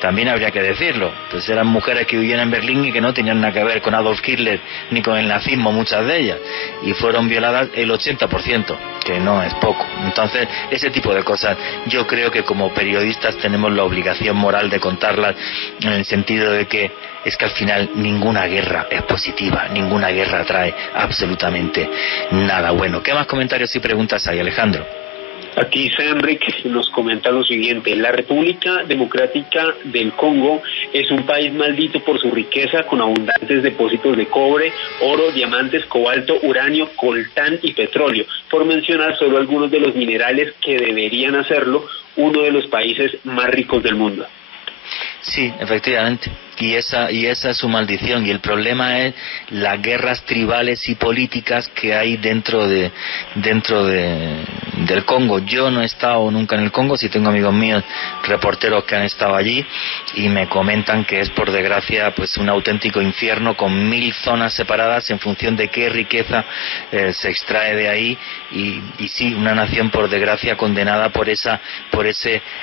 También habría que decirlo, pues eran mujeres que vivían en Berlín y que no tenían nada que ver con Adolf Hitler ni con el nazismo, muchas de ellas, y fueron violadas el 80%, que no es poco. Entonces, ese tipo de cosas yo creo que como periodistas tenemos la obligación moral de contarlas, en el sentido de que es que al final ninguna guerra es positiva, ninguna guerra trae absolutamente nada bueno. ¿Qué más comentarios y preguntas hay, Alejandro? Aquí Senric nos comenta lo siguiente: la República Democrática del Congo es un país maldito por su riqueza, con abundantes depósitos de cobre, oro, diamantes, cobalto, uranio, coltán y petróleo, por mencionar solo algunos de los minerales que deberían hacerlo uno de los países más ricos del mundo. Sí, efectivamente. Y esa es su maldición, y el problema es las guerras tribales y políticas que hay dentro del Congo. Yo no he estado nunca en el Congo, sí tengo amigos míos reporteros que han estado allí y me comentan que es, por desgracia, pues un auténtico infierno, con 1000 zonas separadas en función de qué riqueza se extrae de ahí, y sí, una nación, por desgracia, condenada por esa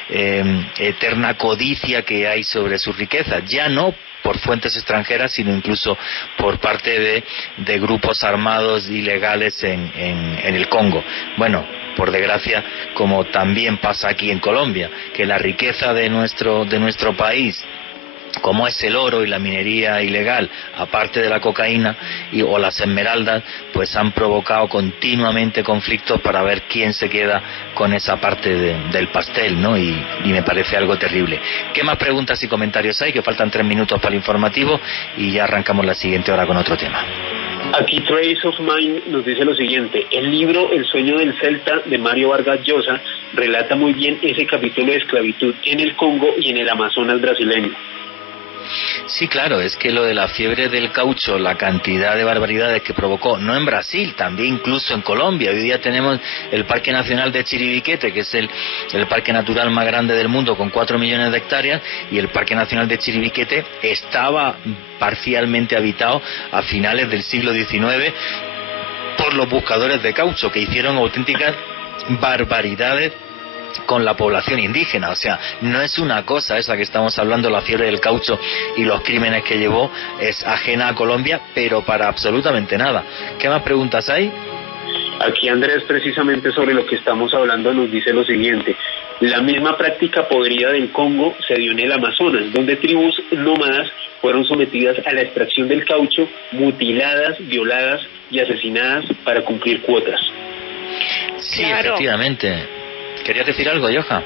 eterna codicia que hay sobre sus riquezas, ya no por fuentes extranjeras, sino incluso por parte de grupos armados ilegales en el Congo. Bueno, por desgracia, como también pasa aquí en Colombia, que la riqueza de nuestro país, como es el oro y la minería ilegal, aparte de la cocaína o las esmeraldas, pues han provocado continuamente conflictos para ver quién se queda con esa parte del pastel, ¿no? Y me parece algo terrible. ¿Qué más preguntas y comentarios hay? Que faltan 3 minutos para el informativo y ya arrancamos la siguiente hora con otro tema. Aquí Trace of Mind nos dice lo siguiente: el libro El sueño del Celta de Mario Vargas Llosa relata muy bien ese capítulo de esclavitud en el Congo y en el Amazonas brasileño. Sí, claro, es que lo de la fiebre del caucho, la cantidad de barbaridades que provocó, no en Brasil, también incluso en Colombia. Hoy día tenemos el Parque Nacional de Chiribiquete, que es el parque natural más grande del mundo, con 4 millones de hectáreas, y el Parque Nacional de Chiribiquete estaba parcialmente habitado a finales del siglo XIX por los buscadores de caucho, que hicieron auténticas barbaridades con la población indígena. O sea, no es una cosa esa que estamos hablando, la fiebre del caucho y los crímenes que llevó, es ajena a Colombia, pero para absolutamente nada. ¿Qué más preguntas hay? Aquí Andrés, precisamente sobre lo que estamos hablando, nos dice lo siguiente: la misma práctica podrida del Congo se dio en el Amazonas, donde tribus nómadas fueron sometidas a la extracción del caucho, mutiladas, violadas y asesinadas para cumplir cuotas. Sí, claro. Efectivamente. ¿Querías decir algo, Joja?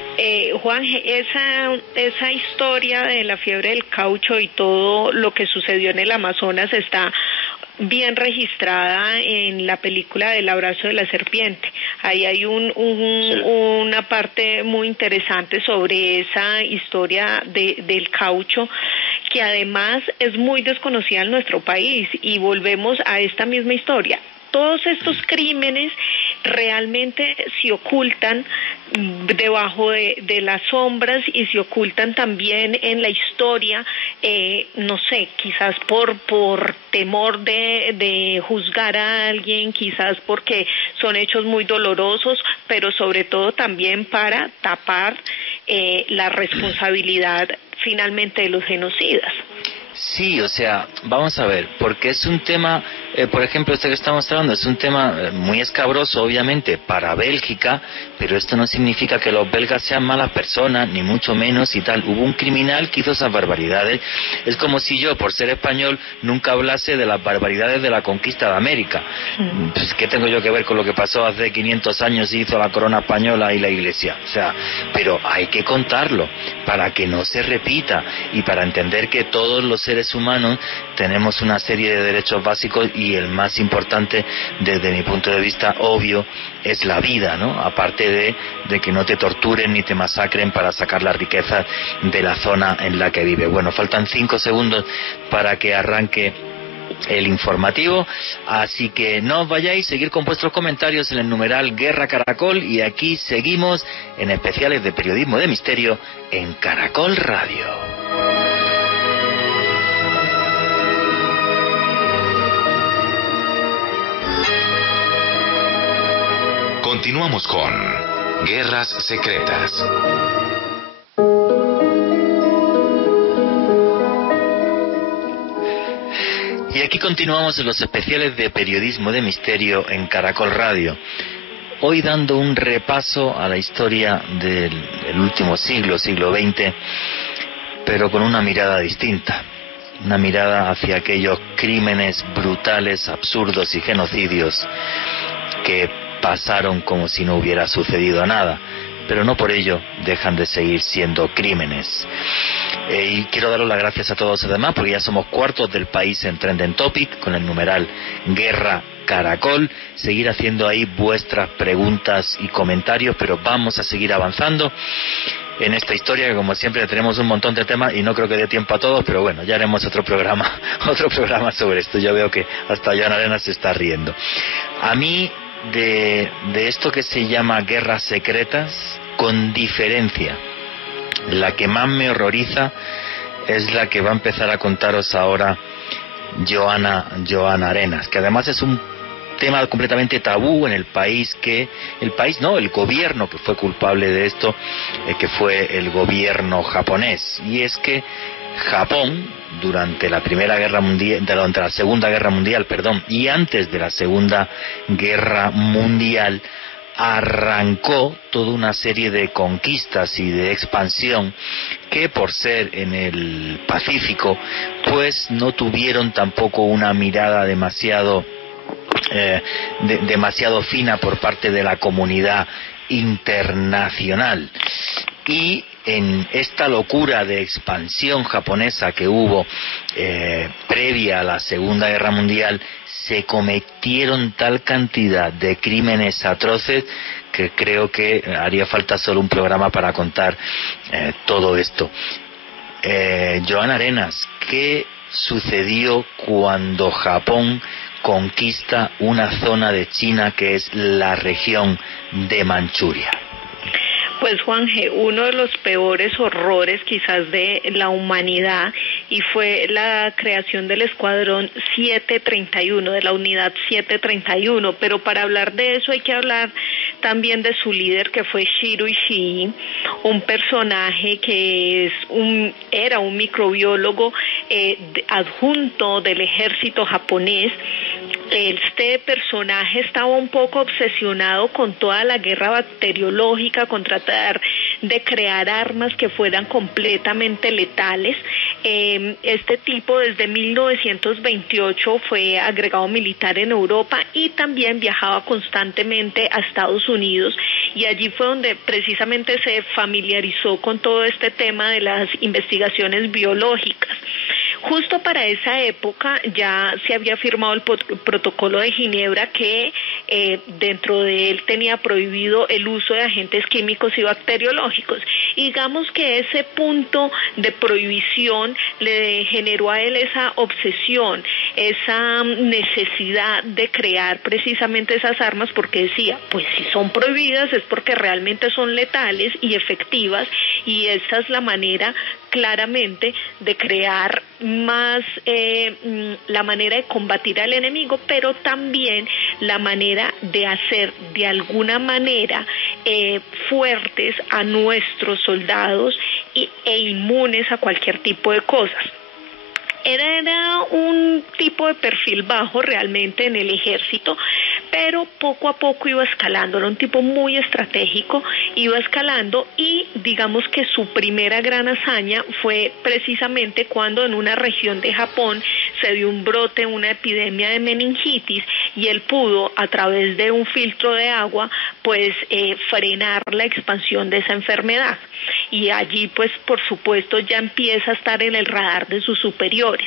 Juan, esa historia de la fiebre del caucho y todo lo que sucedió en el Amazonas está bien registrada en la película del abrazo de la serpiente. Ahí hay una parte muy interesante sobre esa historia del caucho, que además es muy desconocida en nuestro país, y volvemos a esta misma historia. Todos estos crímenes realmente se ocultan debajo de las sombras, y se ocultan también en la historia, no sé, quizás por temor de juzgar a alguien, quizás porque son hechos muy dolorosos, pero sobre todo también para tapar la responsabilidad finalmente de los genocidas. Sí, o sea, vamos a ver, porque es un tema, por ejemplo, este que estamos hablando, es un tema muy escabroso, obviamente, para Bélgica, pero esto no significa que los belgas sean malas personas, ni mucho menos y tal. Hubo un criminal que hizo esas barbaridades. Es como si yo, por ser español, nunca hablase de las barbaridades de la conquista de América. Pues, ¿qué tengo yo que ver con lo que pasó hace 500 años y hizo la corona española y la iglesia? O sea, pero hay que contarlo para que no se repita y para entender que todos los seres humanos tenemos una serie de derechos básicos y el más importante, desde mi punto de vista, obvio, es la vida, ¿no? Aparte de que no te torturen ni te masacren para sacar las riquezas de la zona en la que vive. Bueno, faltan 5 segundos para que arranque el informativo, así que no os vayáis, seguir con vuestros comentarios en el numeral Guerra Caracol, y aquí seguimos en especiales de periodismo de misterio en Caracol Radio. Continuamos con Guerras Secretas. Y aquí continuamos en los especiales de periodismo de misterio en Caracol Radio. Hoy dando un repaso a la historia del último siglo, siglo XX, pero con una mirada distinta. Una mirada hacia aquellos crímenes brutales, absurdos y genocidios que pasaron como si no hubiera sucedido nada, pero no por ello dejan de seguir siendo crímenes. Y quiero daros las gracias a todos además, porque ya somos cuartos del país en Trending Topic con el numeral Guerra Caracol. Seguir haciendo ahí vuestras preguntas y comentarios, pero vamos a seguir avanzando en esta historia, que como siempre tenemos un montón de temas y no creo que dé tiempo a todos, pero bueno, ya haremos otro programa sobre esto. Yo veo que hasta Joan Arenas se está riendo. A mí de esto que se llama guerras secretas, con diferencia, la que más me horroriza es la que va a empezar a contaros ahora Joan Arenas, que además es un tema completamente tabú en el el gobierno que fue culpable de esto, que fue el gobierno japonés. Y es que Japón, durante la Segunda Guerra Mundial, y antes de la Segunda Guerra Mundial, arrancó toda una serie de conquistas y de expansión que, por ser en el Pacífico, pues no tuvieron tampoco una mirada demasiado fina por parte de la comunidad internacional. Y en esta locura de expansión japonesa que hubo previa a la Segunda Guerra Mundial, se cometieron tal cantidad de crímenes atroces que creo que haría falta solo un programa para contar todo esto. Joan Arenas, ¿qué sucedió cuando Japón conquista una zona de China que es la región de Manchuria? Pues Juanje, uno de los peores horrores quizás de la humanidad, y fue la creación del escuadrón 731, de la unidad 731, pero para hablar de eso hay que hablar también de su líder, que fue Shiro Ishii, un personaje que era un microbiólogo adjunto del ejército japonés. Este personaje estaba un poco obsesionado con toda la guerra bacteriológica, con tratar de crear armas que fueran completamente letales. Este tipo desde 1928 fue agregado militar en Europa y también viajaba constantemente a Estados Unidos, y allí fue donde precisamente se familiarizó con todo este tema de las investigaciones biológicas. Justo para esa época ya se había firmado el protocolo de Ginebra, que dentro de él tenía prohibido el uso de agentes químicos y bacteriológicos. Y digamos que ese punto de prohibición le generó a él esa obsesión, esa necesidad de crear precisamente esas armas, porque decía, pues si son prohibidas es porque realmente son letales y efectivas, y esa es la manera claramente de crear más, la manera de combatir al enemigo, pero también la manera de hacer de alguna manera fuertes a nuestros soldados e inmunes a cualquier tipo de cosas. Era un tipo de perfil bajo realmente en el ejército, pero poco a poco iba escalando, era un tipo muy estratégico, iba escalando y digamos que su primera gran hazaña fue precisamente cuando en una región de Japón se dio un brote, una epidemia de meningitis, y él pudo a través de un filtro de agua pues frenar la expansión de esa enfermedad, y allí pues por supuesto ya empieza a estar en el radar de sus superiores.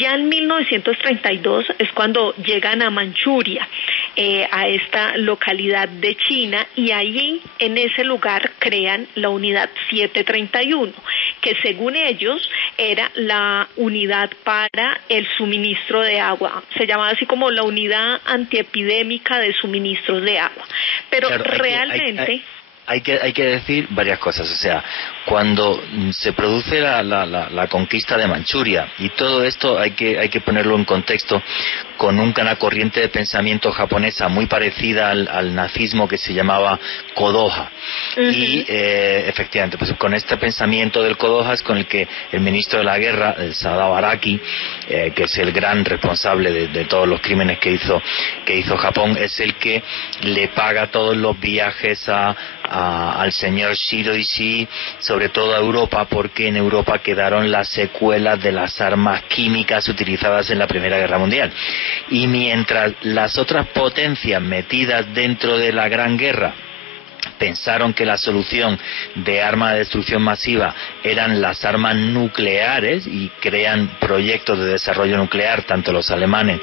Ya en 1932 es cuando llegan a Manchuria, a esta localidad de China, y allí en ese lugar crean la unidad 731, que según ellos era la unidad para el suministro de agua. Se llamaba así como la unidad antiepidémica de suministros de agua. Pero claro, realmente... Hay que decir varias cosas. O sea, cuando se produce la conquista de Manchuria, y todo esto hay que ponerlo en contexto con una corriente de pensamiento japonesa muy parecida al nazismo que se llamaba Kodoha. Uh-huh. Y efectivamente, pues con este pensamiento del Kodoha es con el que el ministro de la guerra, Sadao Araki, que es el gran responsable de todos los crímenes que hizo Japón, es el que le paga todos los viajes al señor Shiro Ishii, sobre todo a Europa, porque en Europa quedaron las secuelas de las armas químicas utilizadas en la Primera Guerra Mundial. Y mientras las otras potencias metidas dentro de la Gran Guerra pensaron que la solución de arma de destrucción masiva eran las armas nucleares y crean proyectos de desarrollo nuclear, tanto los alemanes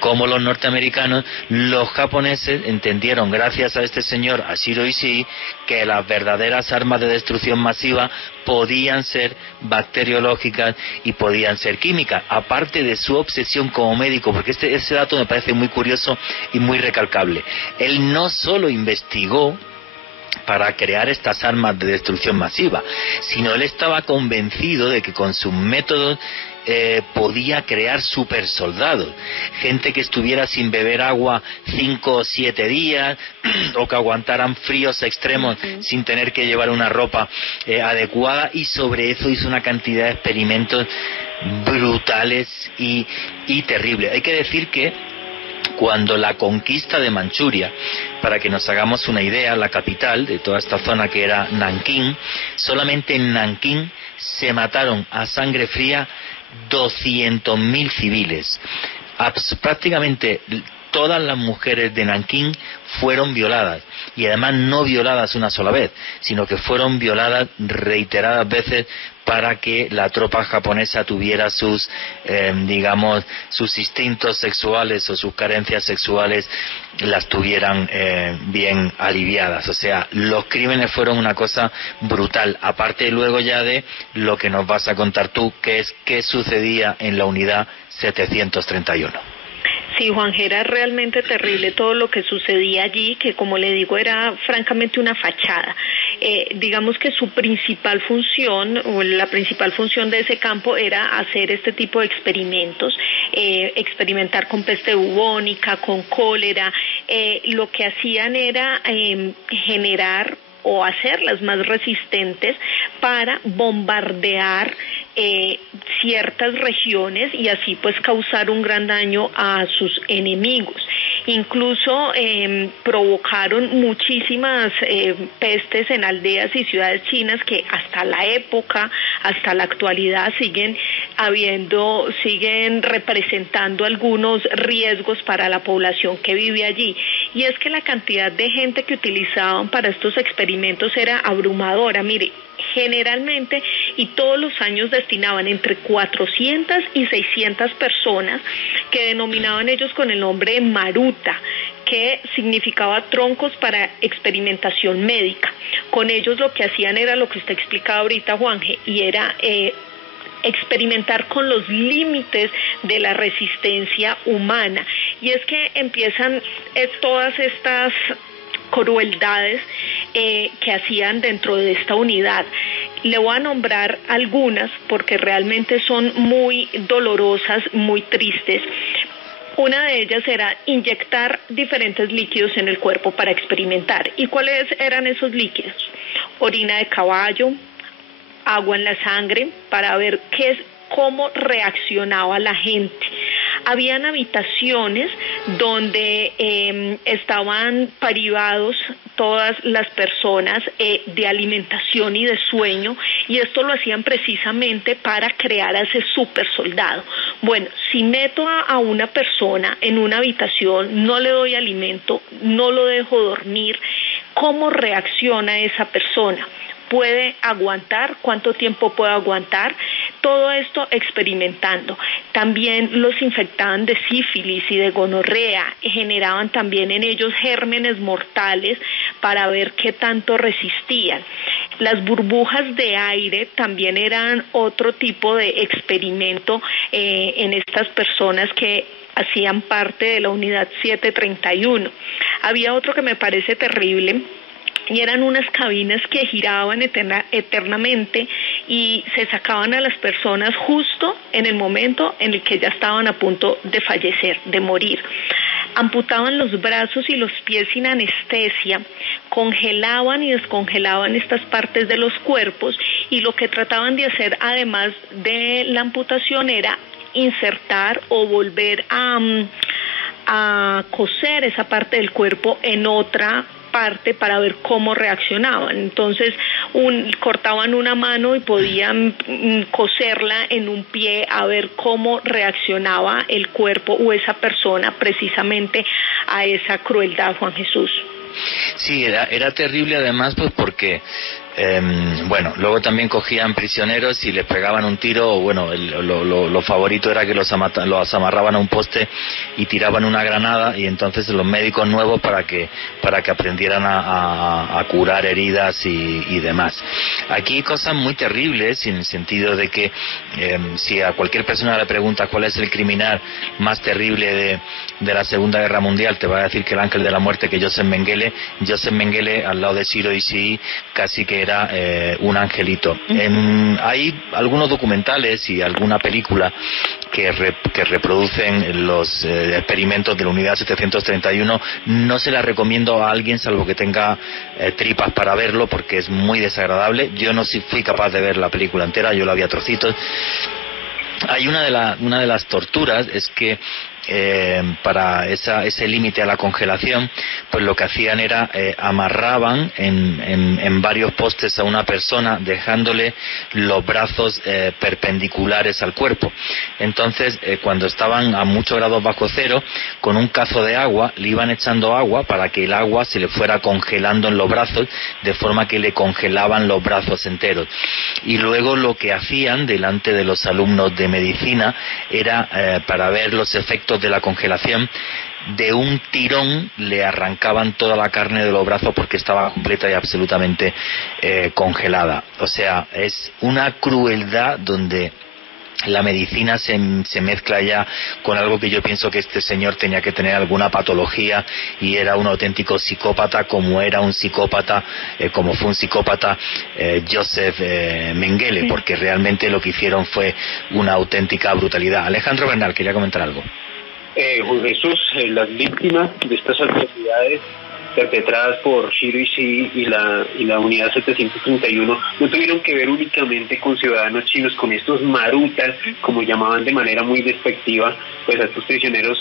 como los norteamericanos, los japoneses entendieron, gracias a este señor, a Shiro Ishii, que las verdaderas armas de destrucción masiva podían ser bacteriológicas y podían ser químicas, aparte de su obsesión como médico, porque ese dato me parece muy curioso y muy recalcable. Él no solo investigó para crear estas armas de destrucción masiva, sino él estaba convencido de que con sus métodos podía crear supersoldados, gente que estuviera sin beber agua 5 o 7 días o que aguantaran fríos extremos sin tener que llevar una ropa adecuada, y sobre eso hizo una cantidad de experimentos brutales y terribles. Hay que decir que cuando la conquista de Manchuria, para que nos hagamos una idea, la capital de toda esta zona que era Nankín, solamente en Nankín se mataron a sangre fría 200.000 civiles. Prácticamente todas las mujeres de Nankín fueron violadas, y además no violadas una sola vez, sino que fueron violadas reiteradas veces para que la tropa japonesa tuviera sus instintos sexuales o sus carencias sexuales las tuvieran bien aliviadas. O sea, los crímenes fueron una cosa brutal, aparte luego ya de lo que nos vas a contar tú, que es qué sucedía en la unidad 731. Sí, Juan, era realmente terrible todo lo que sucedía allí, que como le digo era francamente una fachada. Digamos que su principal función, o la principal función de ese campo era hacer este tipo de experimentos, experimentar con peste bubónica, con cólera. Lo que hacían era generar o hacerlas más resistentes para bombardear ciertas regiones y así pues causar un gran daño a sus enemigos. Incluso provocaron muchísimas pestes en aldeas y ciudades chinas que hasta la época, hasta la actualidad siguen representando algunos riesgos para la población que vive allí. Y es que la cantidad de gente que utilizaban para estos experimentos era abrumadora. Mire, generalmente y todos los años destinaban entre 400 y 600 personas, que denominaban ellos con el nombre de Maruta, que significaba troncos para experimentación médica. Con ellos lo que hacían era lo que usted explicaba ahorita, Juanje, y era experimentar con los límites de la resistencia humana. Y es que empiezan todas estas crueldades que hacían dentro de esta unidad. Le voy a nombrar algunas porque realmente son muy dolorosas, muy tristes. Una de ellas era inyectar diferentes líquidos en el cuerpo para experimentar. ¿Y cuáles eran esos líquidos? Orina de caballo, agua en la sangre, para ver cómo reaccionaba la gente. Habían habitaciones donde estaban privados todas las personas de alimentación y de sueño, y esto lo hacían precisamente para crear a ese super soldado. Bueno, si meto a una persona en una habitación, no le doy alimento, no lo dejo dormir, ¿cómo reacciona esa persona? ¿Puede aguantar? ¿Cuánto tiempo puede aguantar? Todo esto experimentando. También los infectaban de sífilis y de gonorrea, generaban también en ellos gérmenes mortales para ver qué tanto resistían. Las burbujas de aire también eran otro tipo de experimento en estas personas que hacían parte de la unidad 731. Había otro que me parece terrible, y eran unas cabinas que giraban eternamente y se sacaban a las personas justo en el momento en el que ya estaban a punto de fallecer, de morir. Amputaban los brazos y los pies sin anestesia, congelaban y descongelaban estas partes de los cuerpos, y lo que trataban de hacer además de la amputación era insertar o volver a coser esa parte del cuerpo en otra parte para ver cómo reaccionaban. Entonces cortaban una mano y podían coserla en un pie a ver cómo reaccionaba el cuerpo o esa persona precisamente a esa crueldad, Juan Jesús. Sí, era terrible además, pues porque bueno, luego también cogían prisioneros y les pegaban un tiro, o bueno, lo favorito era que los amarraban a un poste y tiraban una granada, y entonces los médicos nuevos para que aprendieran a curar heridas y demás. Aquí cosas muy terribles, en el sentido de que si a cualquier persona le pregunta cuál es el criminal más terrible de la Segunda Guerra Mundial, te va a decir que el ángel de la muerte, que Joseph Mengele, al lado de Shiro Ishii, casi que era un angelito. Hay algunos documentales y alguna película que reproducen los experimentos de la unidad 731. No se la recomiendo a alguien salvo que tenga tripas para verlo, porque es muy desagradable. Yo no fui capaz de ver la película entera, yo la vi a trocitos. Hay una de las torturas es que para ese límite a la congelación, pues lo que hacían era amarraban en varios postes a una persona, dejándole los brazos perpendiculares al cuerpo. Entonces cuando estaban a muchos grados bajo cero, con un cazo de agua le iban echando agua para que el agua se le fuera congelando en los brazos, de forma que le congelaban los brazos enteros. Y luego lo que hacían delante de los alumnos de medicina era, para ver los efectos de la congelación, de un tirón le arrancaban toda la carne de los brazos porque estaba completa y absolutamente congelada. O sea, es una crueldad donde la medicina se mezcla ya con algo que yo pienso que este señor tenía que tener alguna patología, y era un auténtico psicópata, como era un psicópata, como fue un psicópata Joseph Mengele, porque realmente lo que hicieron fue una auténtica brutalidad. Alejandro Bernal, quería comentar algo. Juan Jesús, las víctimas de estas atrocidades perpetradas por Shiro Ishii y la unidad 731 no tuvieron que ver únicamente con ciudadanos chinos, con estos marutas, como llamaban de manera muy despectiva pues a estos prisioneros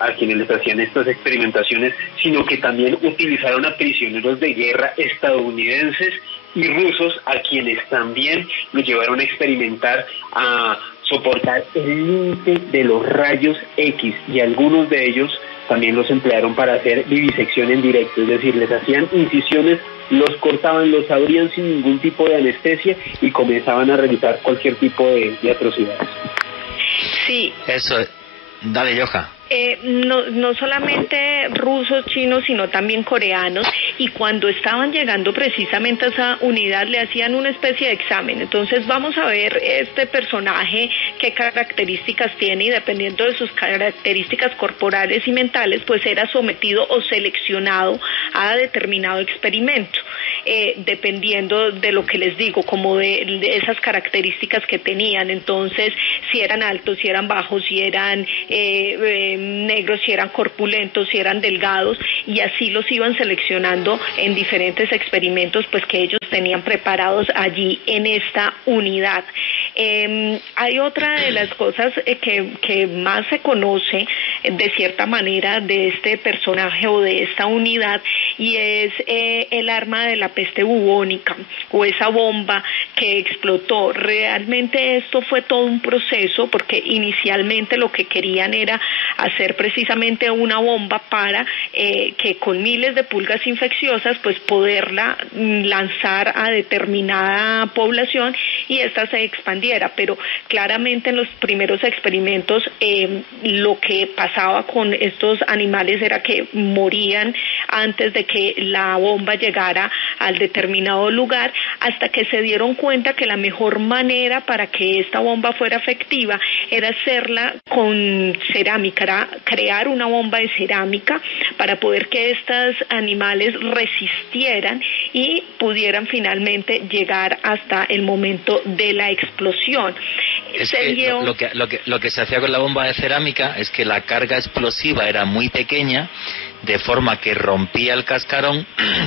a quienes les hacían estas experimentaciones, sino que también utilizaron a prisioneros de guerra estadounidenses y rusos, a quienes también los llevaron a experimentar, a soportar el límite de los rayos X, y algunos de ellos también los emplearon para hacer vivisección en directo, es decir, les hacían incisiones, los cortaban, los abrían sin ningún tipo de anestesia y comenzaban a realizar cualquier tipo de atrocidades. Sí. Eso es. Dale, Joja. No solamente rusos, chinos, sino también coreanos, y cuando estaban llegando precisamente a esa unidad le hacían una especie de examen. Entonces vamos a ver este personaje qué características tiene, y dependiendo de sus características corporales y mentales, pues era sometido o seleccionado a determinado experimento, dependiendo de lo que les digo, como de esas características que tenían. Entonces, si eran altos, si eran bajos, si eran negros, si eran corpulentos, si eran delgados, y así los iban seleccionando en diferentes experimentos pues que ellos tenían preparados allí en esta unidad. Hay otra de las cosas que más se conoce de cierta manera de este personaje o de esta unidad, y es el arma de la peste bubónica o esa bomba que explotó. Realmente esto fue todo un proceso, porque inicialmente lo que querían era hacer precisamente una bomba para que con miles de pulgas infecciosas pues poderla lanzar a determinada población y esta se expandiera, pero claramente en los primeros experimentos lo que pasaba con estos animales era que morían antes de que la bomba llegara al determinado lugar, hasta que se dieron cuenta que la mejor manera para que esta bomba fuera efectiva era hacerla con cerámica, era crear una bomba de cerámica para poder que estos animales resistieran y pudieran finalmente llegar hasta el momento de la explosión. Lo que se hacía con la bomba de cerámica es que la carga explosiva era muy pequeña, de forma que rompía el cascarón,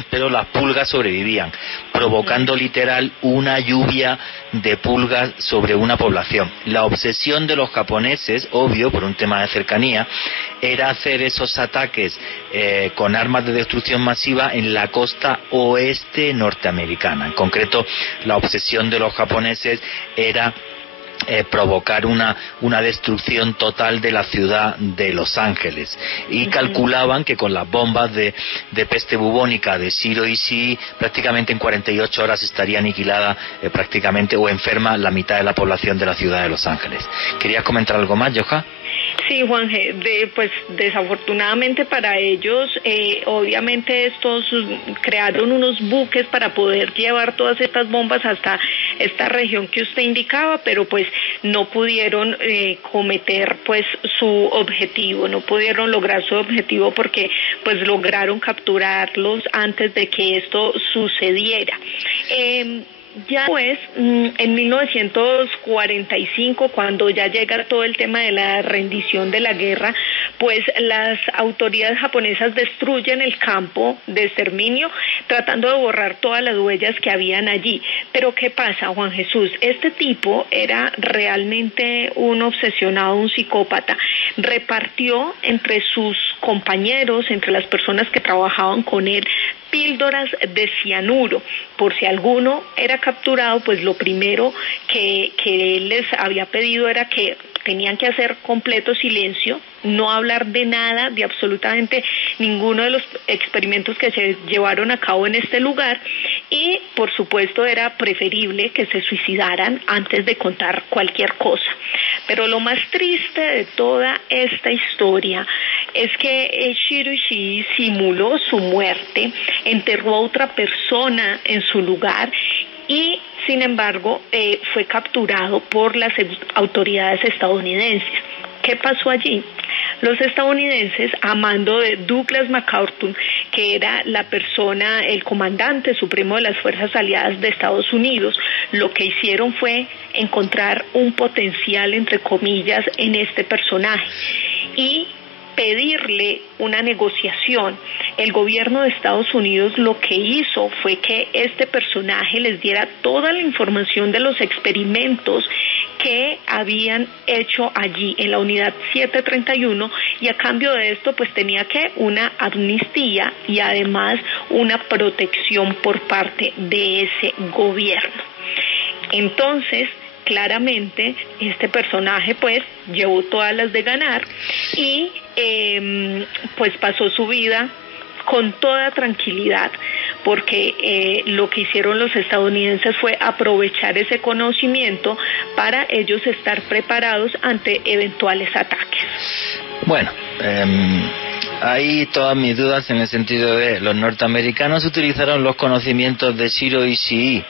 pero las pulgas sobrevivían, provocando literal una lluvia de pulgas sobre una población. La obsesión de los japoneses, obvio, por un tema de cercanía, era hacer esos ataques con armas de destrucción masiva en la costa oeste norteamericana. En concreto, la obsesión de los japoneses era provocar una destrucción total de la ciudad de Los Ángeles, y calculaban que con las bombas de peste bubónica de Shiro Ishii prácticamente en 48 horas estaría aniquilada prácticamente o enferma la mitad de la población de la ciudad de Los Ángeles. ¿Querías comentar algo más, Joja? Sí, Juan G., pues desafortunadamente para ellos, obviamente estos crearon unos buques para poder llevar todas estas bombas hasta esta región que usted indicaba, pero pues no pudieron cometer pues su objetivo, no pudieron lograr su objetivo porque pues lograron capturarlos antes de que esto sucediera. Ya pues, en 1945, cuando ya llega todo el tema de la rendición de la guerra, pues las autoridades japonesas destruyen el campo de exterminio, tratando de borrar todas las huellas que habían allí. Pero ¿qué pasa, Juan Jesús? Este tipo era realmente un obsesionado, un psicópata. Repartió entre sus compañeros, entre las personas que trabajaban con él, píldoras de cianuro. Por si alguno era capturado, pues lo primero que él les había pedido era que tenían que hacer completo silencio, no hablar de nada, de absolutamente ninguno de los experimentos que se llevaron a cabo en este lugar, y por supuesto era preferible que se suicidaran antes de contar cualquier cosa. Pero lo más triste de toda esta historia es que Shiro Ishii simuló su muerte, enterró a otra persona en su lugar y sin embargo fue capturado por las autoridades estadounidenses. ¿Qué pasó allí? Los estadounidenses, a mando de Douglas MacArthur, que era la persona, el comandante supremo de las fuerzas aliadas de Estados Unidos, lo que hicieron fue encontrar un potencial, entre comillas, en este personaje y pedirle una negociación. El gobierno de Estados Unidos lo que hizo fue que este personaje les diera toda la información de los experimentos que habían hecho allí en la unidad 731, y a cambio de esto pues tenía que una amnistía y además una protección por parte de ese gobierno. Entonces, claramente este personaje pues llevó todas las de ganar y pues pasó su vida con toda tranquilidad, porque lo que hicieron los estadounidenses fue aprovechar ese conocimiento para ellos estar preparados ante eventuales ataques. Bueno, hay todas mis dudas en el sentido de los norteamericanos utilizaron los conocimientos de Shiro Ishii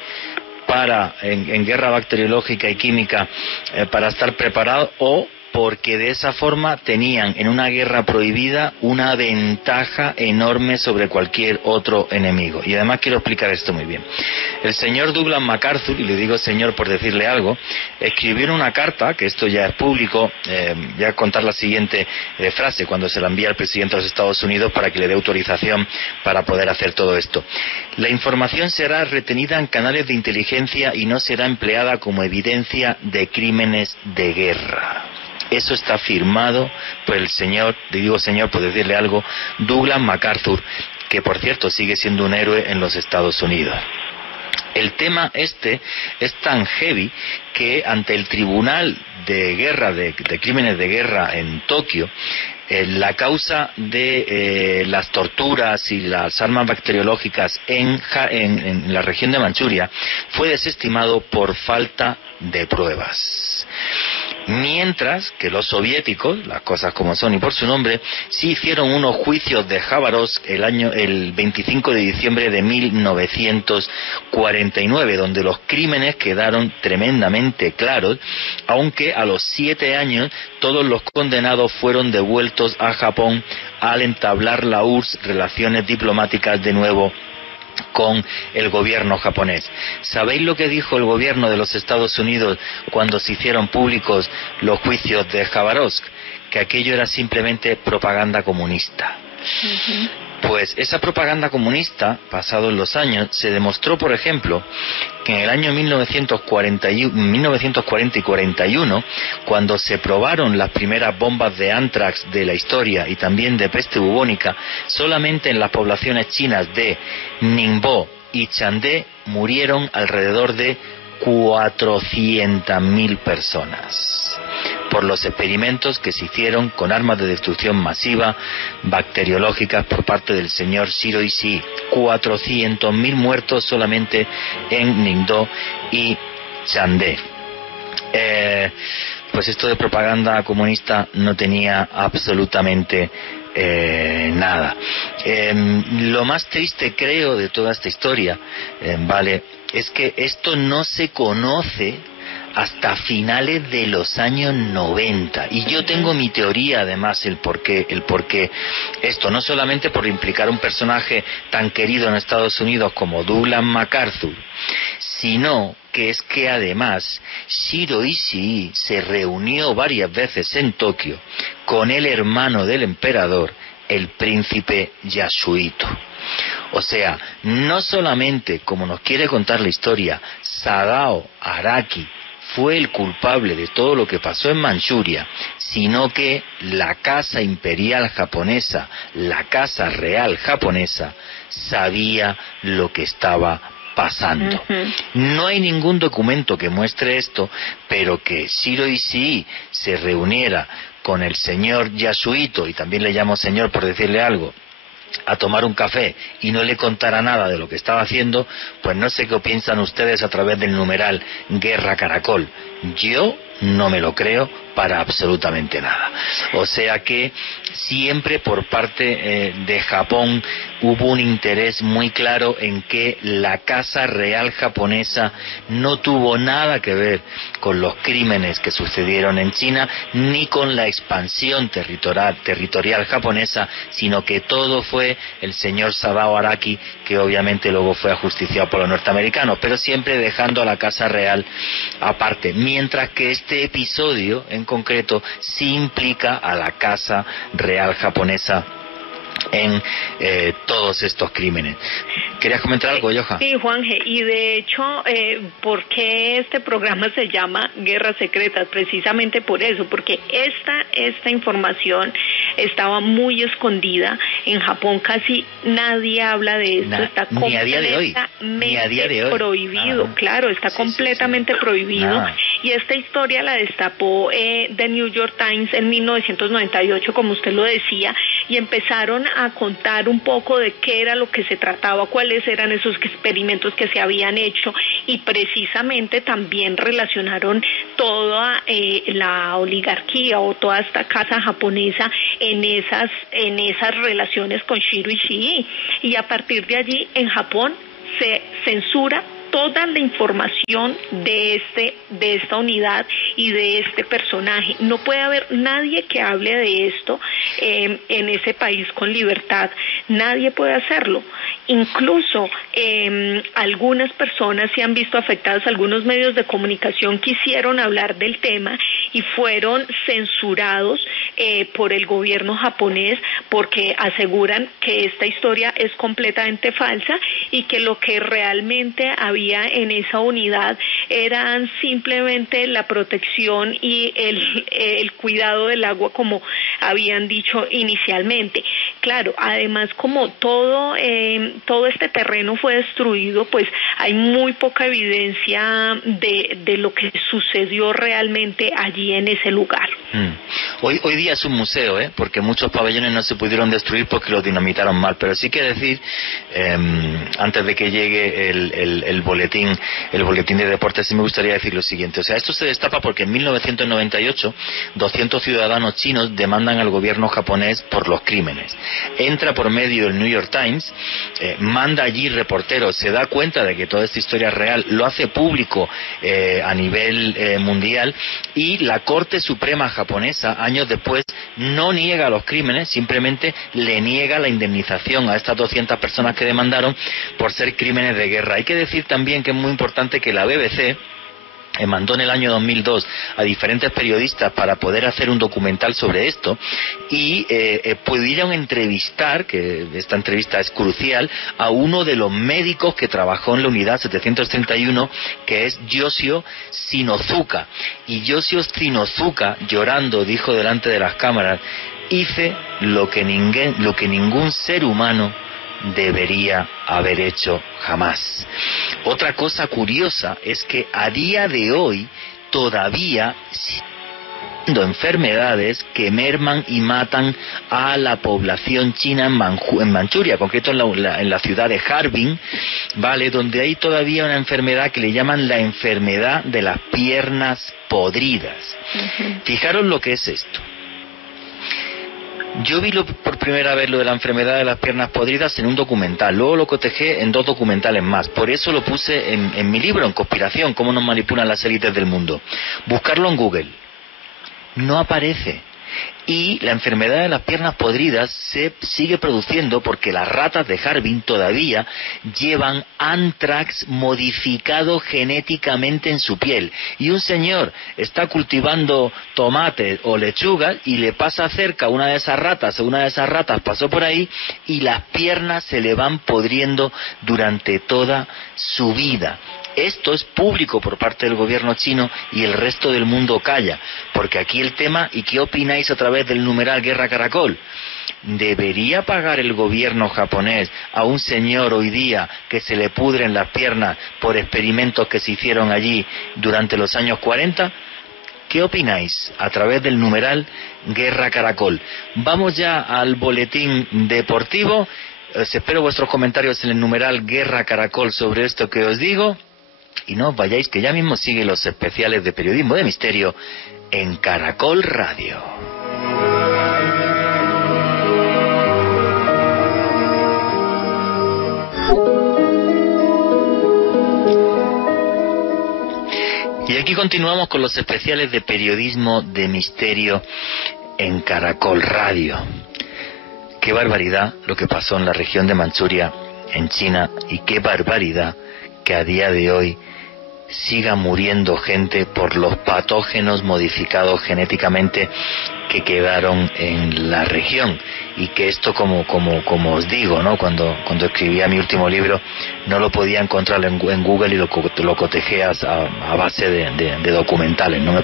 en guerra bacteriológica y química para estar preparados, o porque de esa forma tenían en una guerra prohibida una ventaja enorme sobre cualquier otro enemigo. Y además quiero explicar esto muy bien. El señor Douglas MacArthur, y le digo señor por decirle algo, escribió una carta, que esto ya es público, voy a contar la siguiente frase cuando se la envía al presidente de los Estados Unidos para que le dé autorización para poder hacer todo esto. La información será retenida en canales de inteligencia y no será empleada como evidencia de crímenes de guerra. Eso está firmado por el señor, le digo señor por decirle algo, Douglas MacArthur, que por cierto sigue siendo un héroe en los Estados Unidos. El tema este es tan heavy que ante el Tribunal de Guerra, de Crímenes de Guerra en Tokio, la causa de las torturas y las armas bacteriológicas en la región de Manchuria fue desestimado por falta de pruebas. Mientras que los soviéticos, las cosas como son y por su nombre, sí hicieron unos juicios de Jabárovsk el 25 de diciembre de 1949, donde los crímenes quedaron tremendamente claros, aunque a los 7 años todos los condenados fueron devueltos a Japón al entablar la URSS relaciones diplomáticas de nuevo con el gobierno japonés. ¿Sabéis lo que dijo el gobierno de los Estados Unidos cuando se hicieron públicos los juicios de Jabárovsk? Que aquello era simplemente propaganda comunista. Pues esa propaganda comunista, pasados los años, se demostró, por ejemplo, que en el año 1940 y 41, cuando se probaron las primeras bombas de anthrax de la historia y también de peste bubónica, solamente en las poblaciones chinas de Ningbo y Chandé murieron alrededor de 400.000 personas por los experimentos que se hicieron con armas de destrucción masiva bacteriológicas por parte del señor Shiro Ishii. 400.000 muertos solamente en Ningbo y Chandé. Pues esto de propaganda comunista no tenía absolutamente nada. Lo más triste, creo, de toda esta historia, vale, es que esto no se conoce hasta finales de los años 90, y yo tengo mi teoría, además, el porqué esto, no solamente por implicar un personaje tan querido en Estados Unidos como Douglas MacArthur, sino que es que además Shiro Ishii se reunió varias veces en Tokio con el hermano del emperador, el príncipe Yasuhito. O sea, no solamente, como nos quiere contar la historia, Sadao Araki fue el culpable de todo lo que pasó en Manchuria, sino que la casa imperial japonesa, la casa real japonesa, sabía lo que estaba pasando. No hay ningún documento que muestre esto, pero que Shiro Ishii se reuniera con el señor Yasuhito, y también le llamo señor por decirle algo, a tomar un café y no le contara nada de lo que estaba haciendo, pues no sé qué piensan ustedes a través del numeral Guerra Caracol. Yo no me lo creo para absolutamente nada. O sea que siempre por parte de Japón hubo un interés muy claro en que la Casa Real japonesa no tuvo nada que ver con los crímenes que sucedieron en China, ni con la expansión territorial japonesa, sino que todo fue el señor Sadao Araki, que obviamente luego fue ajusticiado por los norteamericanos, pero siempre dejando a la Casa Real aparte, mientras que este episodio en concreto sí implica a la Casa Real japonesa en todos estos crímenes. ¿Querías comentar algo, Johan? Sí, Juanje, y de hecho, ¿por qué este programa se llama Guerras Secretas? Precisamente por eso, porque esta información estaba muy escondida. En Japón casi nadie habla de esto, está completamente prohibido, claro, está completamente prohibido. Y esta historia la destapó The New York Times en 1998, como usted lo decía, y empezaron a contar un poco de qué era lo que se trataba, cuáles eran esos experimentos que se habían hecho, y precisamente también relacionaron toda la oligarquía o toda esta casa japonesa en esas relaciones con Shiro Ishii, y a partir de allí en Japón se censura toda la información de esta unidad y de este personaje. No puede haber nadie que hable de esto en ese país con libertad. Nadie puede hacerlo. Incluso algunas personas se han visto afectadas, algunos medios de comunicación quisieron hablar del tema y fueron censurados por el gobierno japonés porque aseguran que esta historia es completamente falsa y que lo que realmente había en esa unidad eran simplemente la protección y el cuidado del agua, como habían dicho inicialmente. Claro, además, como todo este terreno fue destruido, pues hay muy poca evidencia de lo que sucedió realmente allí en ese lugar. Hoy día es un museo, porque muchos pabellones no se pudieron destruir porque los dinamitaron mal, pero sí que decir, antes de que llegue el boletín de deportes, sí me gustaría decir lo siguiente. O sea, esto se destapa porque en 1998 200 ciudadanos chinos demandan al gobierno japonés por los crímenes. Entra por medio el New York Times, manda allí reporteros, se da cuenta de que toda esta historia es real, lo hace público a nivel mundial, y la Corte Suprema japonesa, años después, no niega los crímenes, simplemente le niega la indemnización a estas 200 personas que demandaron por ser crímenes de guerra. Hay que decir también que es muy importante que la BBC mandó en el año 2002 a diferentes periodistas para poder hacer un documental sobre esto y pudieron entrevistar, que esta entrevista es crucial, a uno de los médicos que trabajó en la unidad 731, que es Yoshio Shinozuka. Y Yoshio Shinozuka, llorando, dijo delante de las cámaras: hice lo que ningún ser humano debería haber hecho jamás. Otra cosa curiosa es que a día de hoy todavía siendo enfermedades que merman y matan a la población china en Manchuria, en concreto en la ciudad de Harbin, ¿vale? Donde hay todavía una enfermedad que le llaman la enfermedad de las piernas podridas. Fijaros lo que es esto. Yo vi por primera vez lo de la enfermedad de las piernas podridas en un documental, luego lo cotejé en 2 documentales más, por eso lo puse en mi libro, en Conspiración, cómo nos manipulan las élites del mundo. Buscarlo en Google, no aparece. Y la enfermedad de las piernas podridas se sigue produciendo porque las ratas de Harbin todavía llevan anthrax modificado genéticamente en su piel. Y un señor está cultivando tomates o lechugas y le pasa cerca una de esas ratas, o una de esas ratas pasó por ahí y las piernas se le van podriendo durante toda su vida. Esto es público por parte del gobierno chino y el resto del mundo calla, porque aquí el tema, ¿y qué opináis a través del numeral Guerra Caracol? ¿Debería pagar el gobierno japonés a un señor hoy día que se le pudren las piernas por experimentos que se hicieron allí durante los años 40? ¿Qué opináis a través del numeral Guerra Caracol? Vamos ya al boletín deportivo. Espero vuestros comentarios en el numeral Guerra Caracol sobre esto que os digo. Y no os vayáis, que ya mismo siguen los especiales de Periodismo de Misterio en Caracol Radio. Y aquí continuamos con los especiales de Periodismo de Misterio en Caracol Radio. Qué barbaridad lo que pasó en la región de Manchuria, en China, y qué barbaridad que a día de hoy siga muriendo gente por los patógenos modificados genéticamente que quedaron en la región, y que esto, como os digo, ¿no? Cuando escribía mi último libro no lo podía encontrar en Google y lo cotejé a base de documentales, ¿no? Me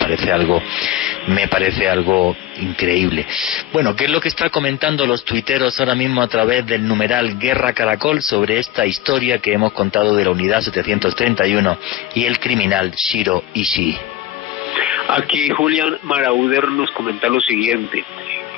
parece algo increíble. Bueno, ¿qué es lo que está comentando los tuiteros ahora mismo a través del numeral Guerra Caracol sobre esta historia que hemos contado de la unidad 731 y el criminal Shiro Ishii? Aquí Julián Marauder nos comenta lo siguiente: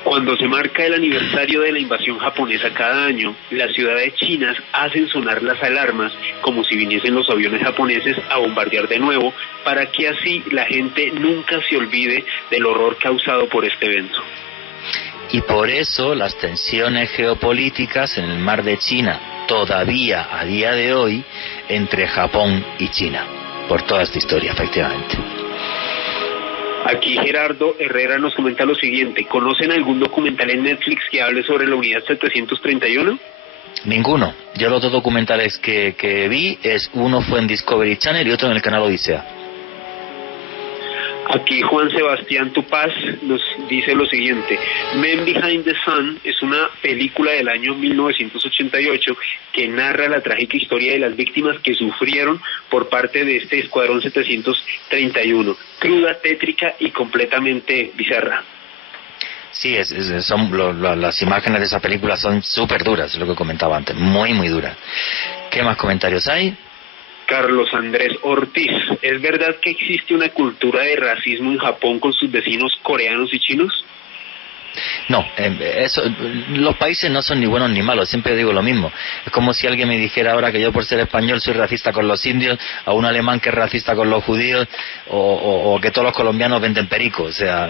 cuando se marca el aniversario de la invasión japonesa cada año, las ciudades chinas hacen sonar las alarmas como si viniesen los aviones japoneses a bombardear de nuevo, para que así la gente nunca se olvide del horror causado por este evento. Y por eso las tensiones geopolíticas en el mar de China todavía a día de hoy entre Japón y China, por toda esta historia, efectivamente. Aquí Gerardo Herrera nos comenta lo siguiente: ¿conocen algún documental en Netflix que hable sobre la unidad 731? Ninguno. Yo los dos documentales que vi, uno fue en Discovery Channel y otro en el canal Odisea. Aquí Juan Sebastián Tupaz nos dice lo siguiente: Men Behind the Sun es una película del año 1988 que narra la trágica historia de las víctimas que sufrieron por parte de este Escuadrón 731, cruda, tétrica y completamente bizarra. Sí, las imágenes de esa película son súper duras, es lo que comentaba antes, muy, muy duras. ¿Qué más comentarios hay? Carlos Andrés Ortiz: ¿es verdad que existe una cultura de racismo en Japón con sus vecinos coreanos y chinos? No, los países no son ni buenos ni malos, siempre digo lo mismo. Es como si alguien me dijera ahora que yo por ser español soy racista con los indios, a un alemán que es racista con los judíos, o que todos los colombianos venden perico. O sea,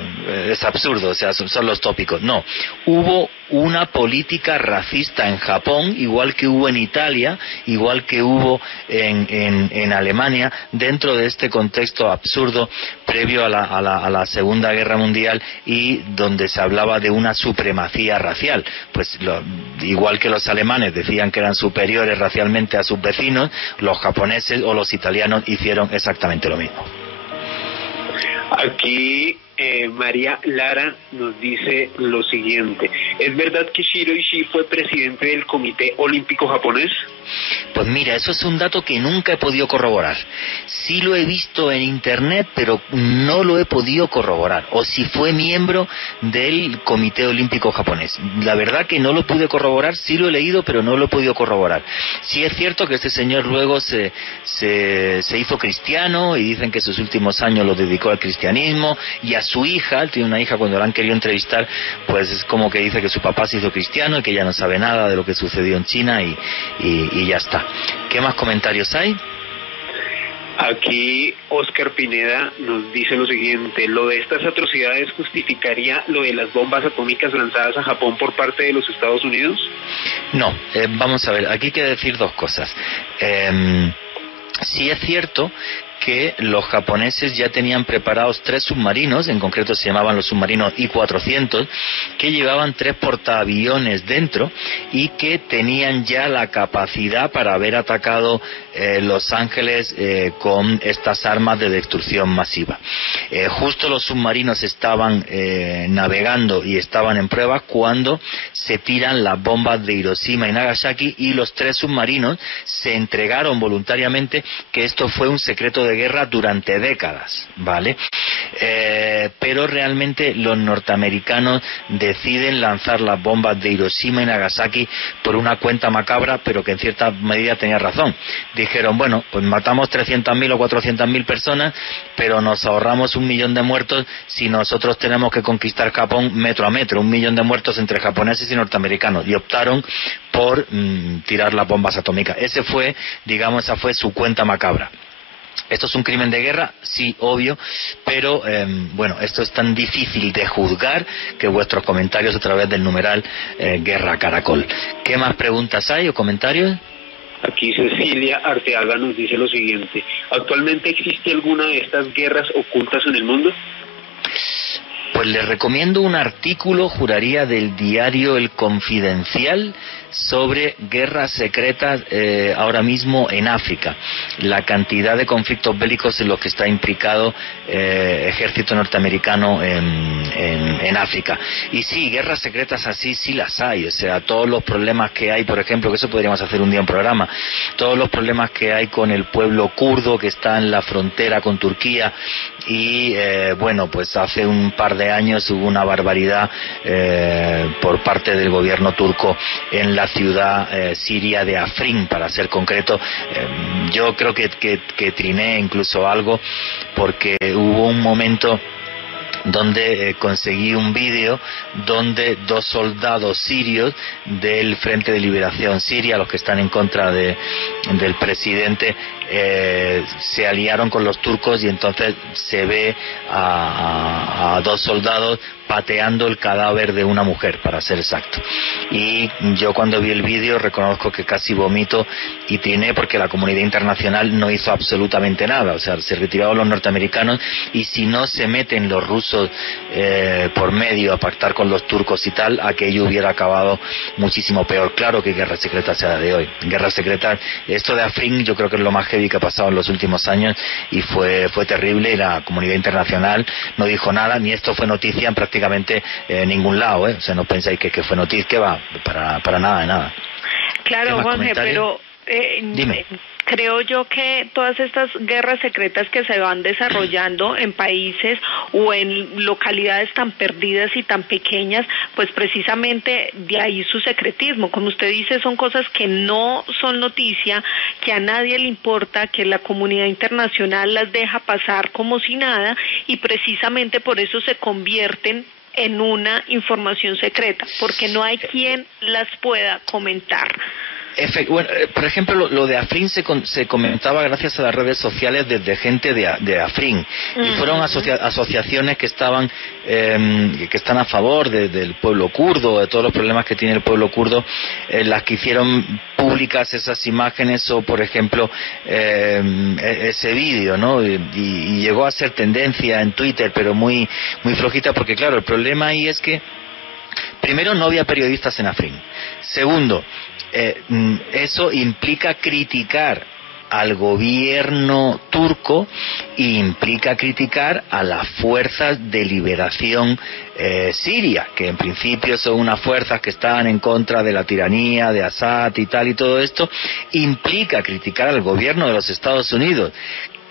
es absurdo, o sea, son los tópicos. No, hubo una política racista en Japón, igual que hubo en Italia, igual que hubo en Alemania, dentro de este contexto absurdo previo a la Segunda Guerra Mundial, y donde se hablaba de una supremacía racial. Pues igual que los alemanes decían que eran superiores racialmente a sus vecinos, los japoneses o los italianos hicieron exactamente lo mismo. Aquí María Lara nos dice lo siguiente: ¿es verdad que Shiro Ishii fue presidente del Comité Olímpico Japonés? Pues mira, eso es un dato que nunca he podido corroborar. Sí lo he visto en internet, pero no lo he podido corroborar. O si fue miembro del Comité Olímpico Japonés. La verdad que no lo pude corroborar, sí lo he leído, pero no lo he podido corroborar. Sí es cierto que este señor luego se hizo cristiano, y dicen que sus últimos años los dedicó al cristianismo, y a su hija, él tiene una hija, cuando la han querido entrevistar, pues es como que dice que su papá se hizo cristiano y que ella no sabe nada de lo que sucedió en China, y ya está. ¿Qué más comentarios hay? Aquí Oscar Pineda nos dice lo siguiente: ¿lo de estas atrocidades justificaría lo de las bombas atómicas lanzadas a Japón por parte de los Estados Unidos? No, vamos a ver, aquí hay que decir dos cosas. Sí es cierto que los japoneses ya tenían preparados 3 submarinos, en concreto se llamaban los submarinos I-400, que llevaban 3 portaaviones dentro y que tenían ya la capacidad para haber atacado Los Ángeles con estas armas de destrucción masiva. Justo los submarinos estaban navegando y estaban en pruebas cuando se tiran las bombas de Hiroshima y Nagasaki, y los 3 submarinos se entregaron voluntariamente, que esto fue un secreto de guerra durante décadas, ¿vale? Pero realmente los norteamericanos deciden lanzar las bombas de Hiroshima y Nagasaki por una cuenta macabra, pero que en cierta medida tenía razón. Dijeron, bueno, pues matamos 300.000 o 400.000 personas, pero nos ahorramos 1 millón de muertos si nosotros tenemos que conquistar Japón metro a metro, 1 millón de muertos entre japoneses y norteamericanos, y optaron por tirar las bombas atómicas. Esa fue su cuenta macabra. ¿Esto es un crimen de guerra? Sí, obvio, pero bueno, esto es tan difícil de juzgar que vuestros comentarios a través del numeral Guerra Caracol. ¿Qué más preguntas hay o comentarios? Aquí Cecilia Arteaga nos dice lo siguiente: ¿actualmente existe alguna de estas guerras ocultas en el mundo? Pues les recomiendo un artículo, juraría, del diario El Confidencial, sobre guerras secretas ahora mismo en África, la cantidad de conflictos bélicos en los que está implicado ejército norteamericano en África. Y sí, guerras secretas así sí las hay, o sea, todos los problemas que hay, por ejemplo, que eso podríamos hacer un día en programa, todos los problemas que hay con el pueblo kurdo que está en la frontera con Turquía, y bueno, pues hace un par de años hubo una barbaridad por parte del gobierno turco en la ciudad siria de Afrin, para ser concreto. Yo creo que triné incluso algo, porque hubo un momento donde conseguí un vídeo donde 2 soldados sirios del Frente de Liberación Siria, los que están en contra del presidente, se aliaron con los turcos y entonces se ve a dos soldados pateando el cadáver de una mujer, para ser exacto. Y yo cuando vi el vídeo reconozco que casi vomito y triné, porque la comunidad internacional no hizo absolutamente nada. O sea, se retiraron los norteamericanos, y si no se meten los rusos por medio a pactar con los turcos y tal, aquello hubiera acabado muchísimo peor. Claro que guerra secreta sea de hoy. Guerra secreta, esto de Afrin yo creo que es lo más heavy que ha pasado en los últimos años, y fue terrible, y la comunidad internacional no dijo nada, ni esto fue noticia en prácticamente ningún lado, O sea, no pensáis que fue noticia, que va, para nada de nada. Claro, Jorge, pero dime. Creo yo que todas estas guerras secretas que se van desarrollando en países o en localidades tan perdidas y tan pequeñas, pues precisamente de ahí su secretismo. Como usted dice, son cosas que no son noticia, que a nadie le importa, que la comunidad internacional las deja pasar como si nada, y precisamente por eso se convierten en una información secreta, porque no hay quien las pueda comentar. Bueno, por ejemplo, lo de Afrin se comentaba gracias a las redes sociales desde gente de Afrin, y fueron asociaciones que estaban que están a favor del pueblo kurdo, de todos los problemas que tiene el pueblo kurdo, las que hicieron públicas esas imágenes, o por ejemplo ese vídeo, ¿no? Y llegó a ser tendencia en Twitter, pero muy muy flojita, porque claro, el problema ahí es que primero no había periodistas en Afrin. Segundo, eso implica criticar al gobierno turco, e implica criticar a las fuerzas de liberación siria, que en principio son unas fuerzas que están en contra de la tiranía de Assad y tal, y todo esto implica criticar al gobierno de los Estados Unidos,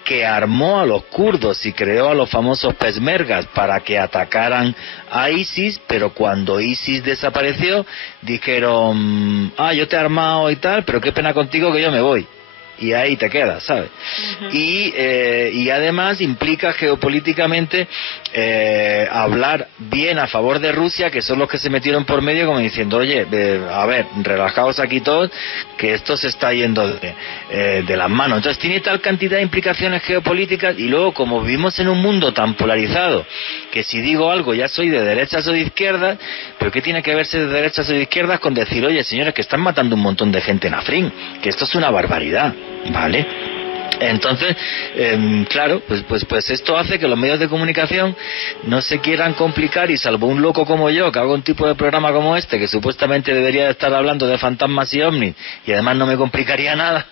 que armó a los kurdos y creó a los famosos peshmergas para que atacaran a ISIS, pero cuando ISIS desapareció dijeron, yo te he armado y tal, pero qué pena contigo que yo me voy. Y ahí te quedas, ¿sabes? Uh-huh. Y además implica geopolíticamente hablar bien a favor de Rusia, que son los que se metieron por medio, como diciendo, oye, a ver, relajaos aquí todos, que esto se está yendo de las manos. Entonces tiene tal cantidad de implicaciones geopolíticas, y luego como vivimos en un mundo tan polarizado, que si digo algo ya soy de derechas o de izquierdas, pero ¿qué tiene que verse de derechas o de izquierdas con decir, oye, señores, que están matando un montón de gente en Afrin, que esto es una barbaridad? ¿Vale? Entonces, claro, pues esto hace que los medios de comunicación no se quieran complicar, y salvo un loco como yo, que hago un tipo de programa como este, que supuestamente debería estar hablando de fantasmas y ovnis, y además no me complicaría nada,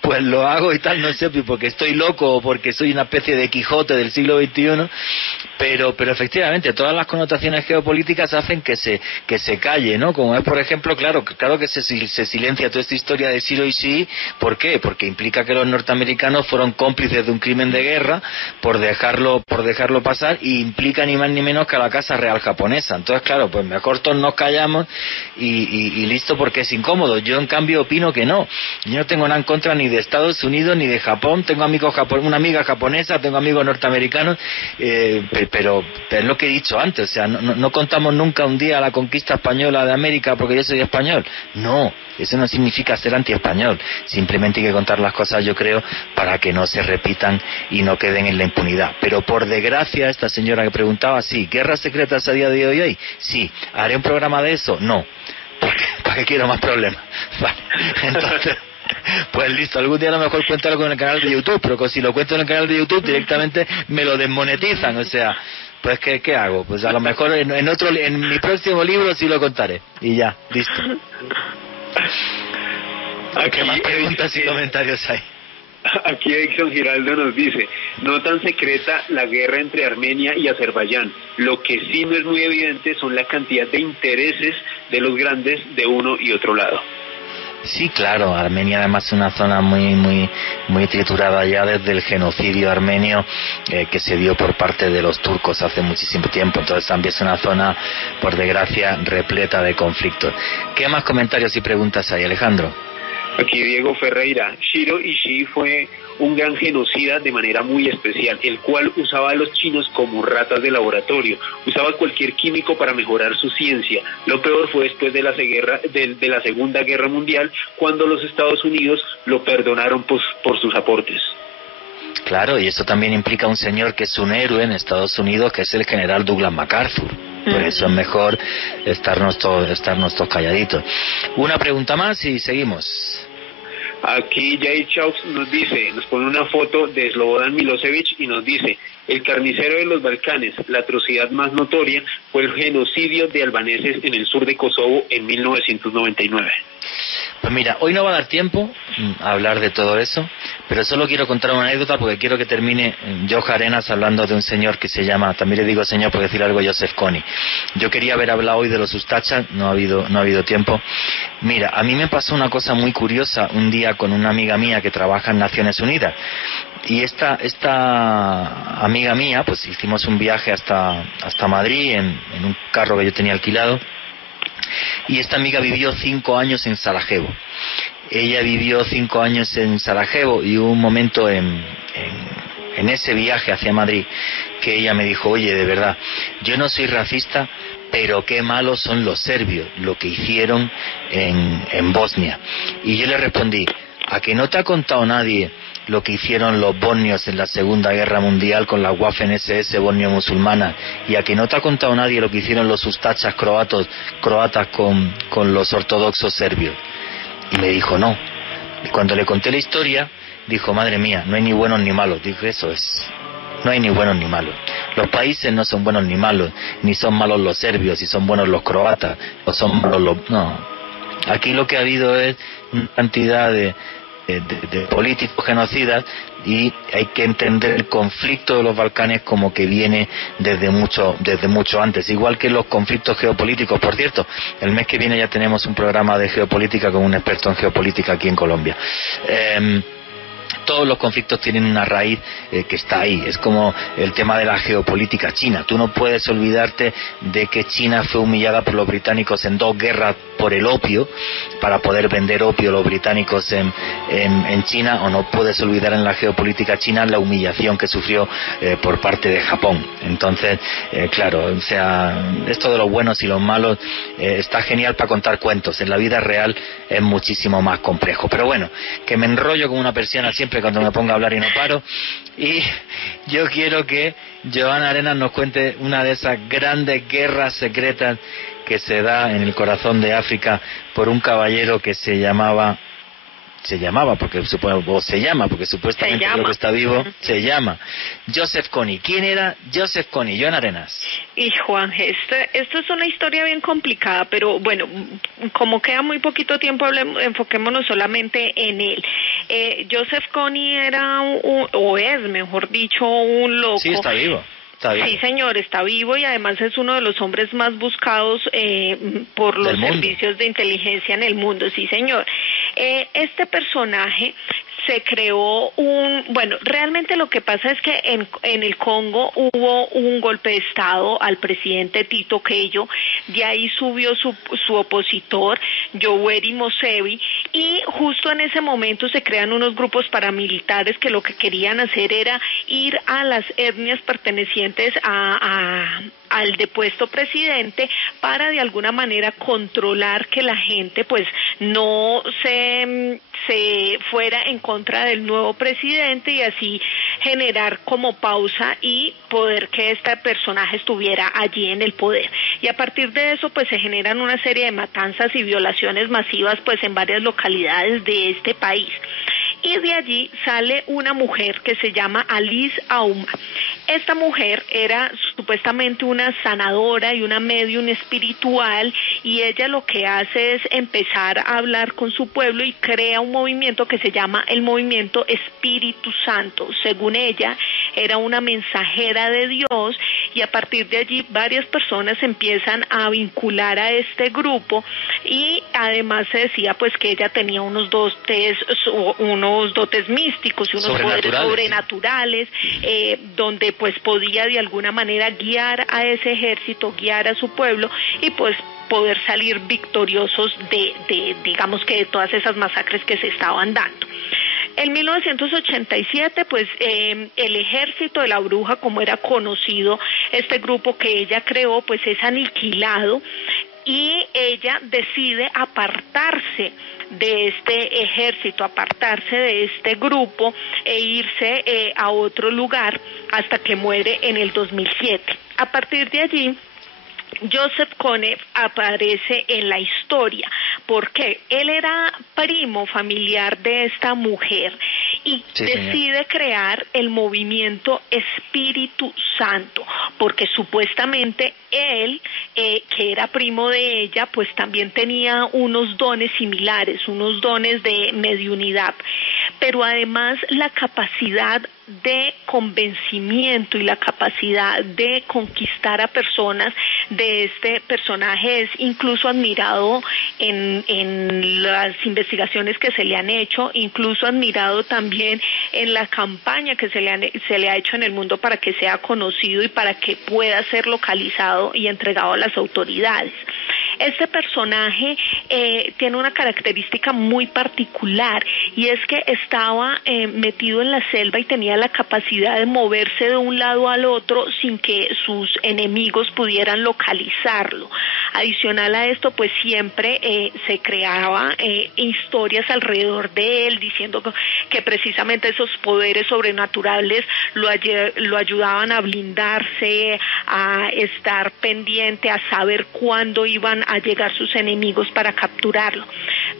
pues lo hago y tal, no sé, porque estoy loco o porque soy una especie de Quijote del siglo XXI, pero efectivamente todas las connotaciones geopolíticas hacen que se calle, ¿no? Como es, por ejemplo, claro que se silencia toda esta historia de Siro y sí. ¿Por qué? Porque implica que los norteamericanos fueron cómplices de un crimen de guerra por dejarlo pasar, y implica ni más ni menos que a la Casa Real japonesa. Entonces, claro, pues mejor todos nos callamos y listo, porque es incómodo. Yo en cambio opino que no. Yo no tengo nada en contra ni de Estados Unidos ni de Japón. Tengo una amiga japonesa, tengo amigos norteamericanos, pero es lo que he dicho antes, o sea, no contamos nunca un día la conquista española de América porque yo soy español. No, eso no significa ser anti-español. Simplemente hay que contar las cosas, yo creo, para que no se repitan y no queden en la impunidad. Pero por desgracia, esta señora que preguntaba, sí, ¿guerras secretas a día de hoy? Sí. ¿Haré un programa de eso? No. ¿Para qué quiero más problemas? Vale. Entonces, pues listo, algún día a lo mejor cuéntalo con el canal de YouTube, pero si lo cuento en el canal de YouTube directamente me lo desmonetizan, o sea, pues ¿qué hago? Pues a lo mejor en mi próximo libro sí lo contaré, y ya, listo. ¿Qué más preguntas y comentarios hay? Aquí Edson Giraldo nos dice, no tan secreta la guerra entre Armenia y Azerbaiyán. Lo que sí no es muy evidente son la cantidad de intereses de los grandes de uno y otro lado. Sí, claro, Armenia además es una zona muy triturada ya desde el genocidio armenio que se dio por parte de los turcos hace muchísimo tiempo. Entonces también es una zona, por desgracia, repleta de conflictos. ¿Qué más comentarios y preguntas hay, Alejandro? Aquí Diego Ferreira, Shiro Ishii fue un gran genocida de manera muy especial, el cual usaba a los chinos como ratas de laboratorio, usaba cualquier químico para mejorar su ciencia. Lo peor fue después de la Segunda Guerra Mundial, cuando los Estados Unidos lo perdonaron por sus aportes. Claro, y eso también implica un señor que es un héroe en Estados Unidos, que es el general Douglas MacArthur. Por eso es mejor estarnos todos calladitos. Una pregunta más y seguimos. Aquí Jay Chaux nos pone una foto de Slobodan Milosevic y nos dice: el carnicero de los Balcanes, la atrocidad más notoria fue el genocidio de albaneses en el sur de Kosovo en 1999. Pues mira, hoy no va a dar tiempo a hablar de todo eso, pero solo quiero contar una anécdota porque quiero que termine Josh Arenas hablando de un señor que se llama, también le digo señor por decir algo, Joseph Kony. Yo quería haber hablado hoy de los Ustachas, no ha habido tiempo. Mira, a mí me pasó una cosa muy curiosa un día con una amiga mía que trabaja en Naciones Unidas. Y esta amiga mía, pues hicimos un viaje hasta Madrid en un carro que yo tenía alquilado. Y esta amiga vivió 5 años en Sarajevo. Ella vivió 5 años en Sarajevo y hubo un momento en ese viaje hacia Madrid que ella me dijo: oye, de verdad, yo no soy racista, pero qué malos son los serbios, lo que hicieron en Bosnia. Y yo le respondí: ¿a que no te ha contado nadie lo que hicieron los bosnios en la Segunda Guerra Mundial con la Waffen-SS bosnio musulmana? ¿Y a que no te ha contado nadie lo que hicieron los ustachas croatas con los ortodoxos serbios? Y me dijo no. Y cuando le conté la historia, dijo: madre mía, no hay ni buenos ni malos. Dije: eso es, no hay ni buenos ni malos. Los países no son buenos ni malos, ni son malos los serbios, y son buenos los croatas, o son malos los... No. Aquí lo que ha habido es una cantidad de políticos genocidas, y hay que entender el conflicto de los Balcanes como que viene desde mucho antes, igual que los conflictos geopolíticos. Por cierto, el mes que viene ya tenemos un programa de geopolítica con un experto en geopolítica aquí en Colombia. Todos los conflictos tienen una raíz que está ahí. Es como el tema de la geopolítica china. Tú no puedes olvidarte de que China fue humillada por los británicos en 2 guerras por el opio, para poder vender opio los británicos en China, o no puedes olvidar en la geopolítica china la humillación que sufrió por parte de Japón. Entonces, claro, o sea, esto de los buenos y los malos está genial para contar cuentos. En la vida real es muchísimo más complejo. Pero bueno, que me enrollo como una persiana siempre cuando me pongo a hablar y no paro. Y yo quiero que Joana Arenas nos cuente una de esas grandes guerras secretas que se da en el corazón de África por un caballero que se llama porque supuestamente creo que está vivo. Se llama Joseph Kony. ¿Quién era Joseph Kony? Joana Arenas. Y Juan, esto es una historia bien complicada, pero bueno, como queda muy poquito tiempo, enfoquémonos solamente en él. Joseph Kony era mejor dicho, un loco. Sí, está vivo. Sí, señor, está vivo, y además es uno de los hombres más buscados por los servicios de inteligencia en el mundo. Sí, señor. Este personaje se creó realmente lo que pasa es que en el Congo hubo un golpe de estado al presidente Tito Okello, de ahí subió su opositor, Yoweri Museveni, y justo en ese momento se crean unos grupos paramilitares que lo que querían hacer era ir a las etnias pertenecientes al depuesto presidente para de alguna manera controlar que la gente pues no se fuera en contra del nuevo presidente, y así generar como pausa y poder que este personaje estuviera allí en el poder. Y a partir de eso pues se generan una serie de matanzas y violaciones masivas pues en varias localidades de este país. Y de allí sale una mujer que se llama Alice Auma. Esta mujer era supuestamente una sanadora y una medium espiritual, y ella lo que hace es empezar a hablar con su pueblo y crea un movimiento que se llama el Movimiento Espíritu Santo. Según ella, era una mensajera de Dios, y a partir de allí varias personas empiezan a vincular a este grupo, y además se decía pues que ella tenía unos dotes místicos y unos poderes sobrenaturales, donde pues podía de alguna manera guiar a ese ejército, guiar a su pueblo, y pues poder salir victoriosos digamos que de todas esas masacres que se estaban dando. En 1987, pues el ejército de la bruja, como era conocido, este grupo que ella creó, pues es aniquilado y ella decide apartarse de este ejército, apartarse de este grupo e irse a otro lugar hasta que muere en el 2007. A partir de allí, Joseph Kony aparece en la historia porque él era primo familiar de esta mujer y decide crear el movimiento Espíritu Santo, porque supuestamente él, que era primo de ella, pues también tenía unos dones similares, unos dones de mediunidad, pero además la capacidad de convencimiento y la capacidad de conquistar a personas de este personaje es incluso admirado en las investigaciones que se le han hecho, incluso admirado también en la campaña que se le ha hecho en el mundo para que sea conocido y para que pueda ser localizado y entregado a las autoridades. Este personaje tiene una característica muy particular y es que estaba metido en la selva y tenía la capacidad de moverse de un lado al otro sin que sus enemigos pudieran localizarlo. Adicional a esto, pues siempre se creaba historias alrededor de él diciendo que precisamente esos poderes sobrenaturales lo ayudaban a blindarse, a estar pendiente, a saber cuándo iban a llegar sus enemigos para capturarlo.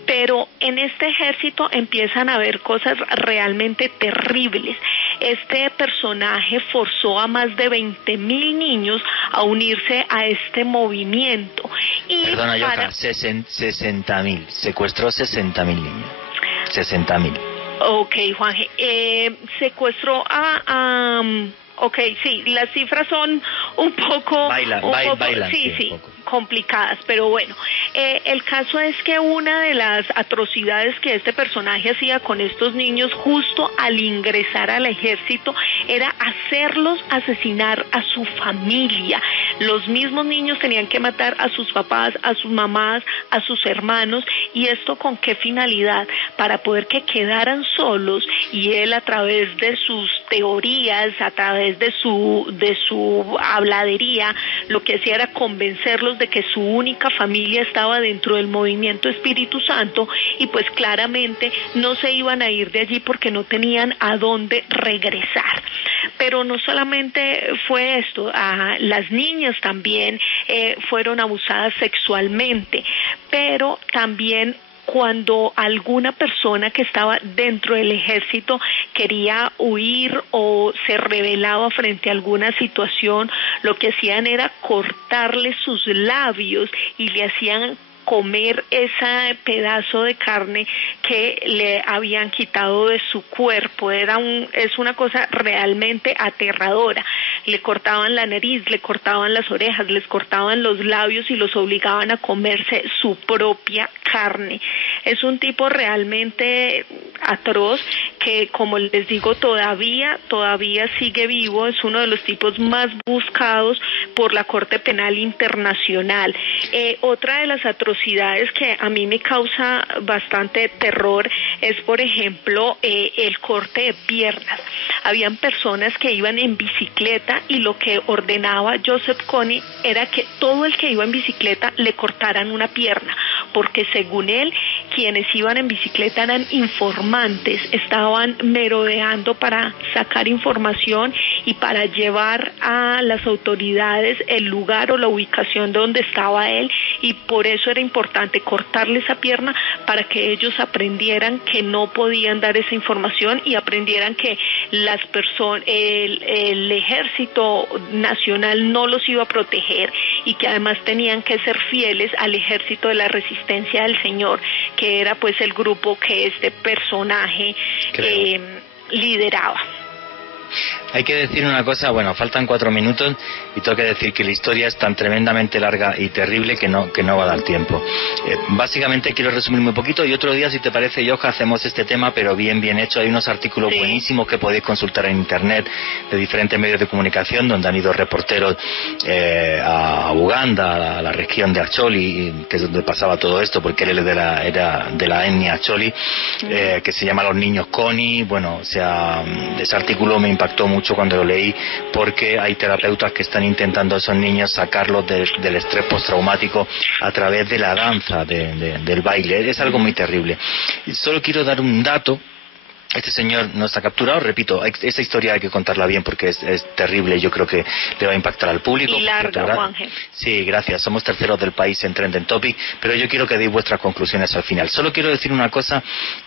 Pero en este ejército empiezan a haber cosas realmente terribles. Este personaje forzó a más de 20,000 niños a unirse a este movimiento. Perdona, Yoka, 60,000, secuestró 60,000 niños. 60,000. Ok, Juanje, secuestró ok, sí, las cifras son un poco... Bailan, sí, complicadas, pero bueno, el caso es que una de las atrocidades que este personaje hacía con estos niños justo al ingresar al ejército era hacerlos asesinar a su familia. Los mismos niños tenían que matar a sus papás, a sus mamás, a sus hermanos, y esto ¿con qué finalidad? Para poder que quedaran solos y él, a través de sus teorías, a través de su habladería, lo que hacía era convencerlos de que su única familia estaba dentro del movimiento Espíritu Santo y pues claramente no se iban a ir de allí porque no tenían a dónde regresar. Pero no solamente fue esto, las niñas también fueron abusadas sexualmente, pero también cuando alguna persona que estaba dentro del ejército quería huir o se rebelaba frente a alguna situación, lo que hacían era cortarle sus labios y le hacían comer ese pedazo de carne que le habían quitado de su cuerpo. Es una cosa realmente aterradora. Le cortaban la nariz, le cortaban las orejas, les cortaban los labios y los obligaban a comerse su propia carne. Es un tipo realmente atroz que, como les digo, todavía sigue vivo. Es uno de los tipos más buscados por la Corte Penal Internacional. Otra de las atrocidades que a mí me causa bastante terror es, por ejemplo, el corte de piernas. Habían personas que iban en bicicleta y lo que ordenaba Joseph Kony era que todo el que iba en bicicleta le cortaran una pierna, porque según él, quienes iban en bicicleta eran informantes, estaban merodeando para sacar información y para llevar a las autoridades el lugar o la ubicación donde estaba él, y por eso era importante cortarle esa pierna para que ellos aprendieran que no podían dar esa información y aprendieran que las personas, el ejército nacional no los iba a proteger y que además tenían que ser fieles al ejército de la resistencia del Señor, que era pues el grupo que este personaje lideraba. Hay que decir una cosa, bueno, faltan 4 minutos y tengo que decir que la historia es tan tremendamente larga y terrible que no va a dar tiempo. Básicamente quiero resumir muy poquito y otro día, si te parece, Yoja, hacemos este tema, pero bien hecho. Hay unos artículos buenísimos que podéis consultar en internet de diferentes medios de comunicación donde han ido reporteros a Uganda, a la región de Acholi, que es donde pasaba todo esto, porque él era de la etnia Acholi, que se llama Los Niños Coni. Bueno, o sea, ese artículo me impactó mucho cuando lo leí, porque hay terapeutas que están intentando a esos niños sacarlos del estrés postraumático a través de la danza, del baile. Es algo muy terrible. Y solo quiero dar un dato. Este señor no está capturado, repito, esa historia hay que contarla bien porque es terrible, yo creo que le va a impactar al público. Y larga, Juanje. Sí, gracias, somos terceros del país en Trending Topic, pero yo quiero que deis vuestras conclusiones al final. Solo quiero decir una cosa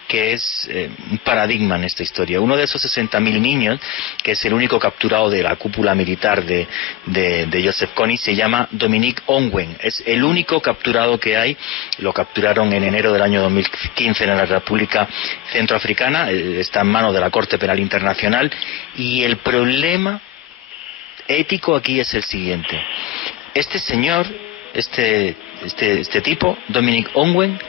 que es un paradigma en esta historia. Uno de esos 60.000 niños, que es el único capturado de la cúpula militar de Joseph Kony, se llama Dominic Ongwen. Es el único capturado que hay. Lo capturaron en enero del año 2015 en la República Centroafricana. Está en manos de la Corte Penal Internacional. Y el problema ético aquí es el siguiente. Este señor, este tipo, Dominic Ongwen,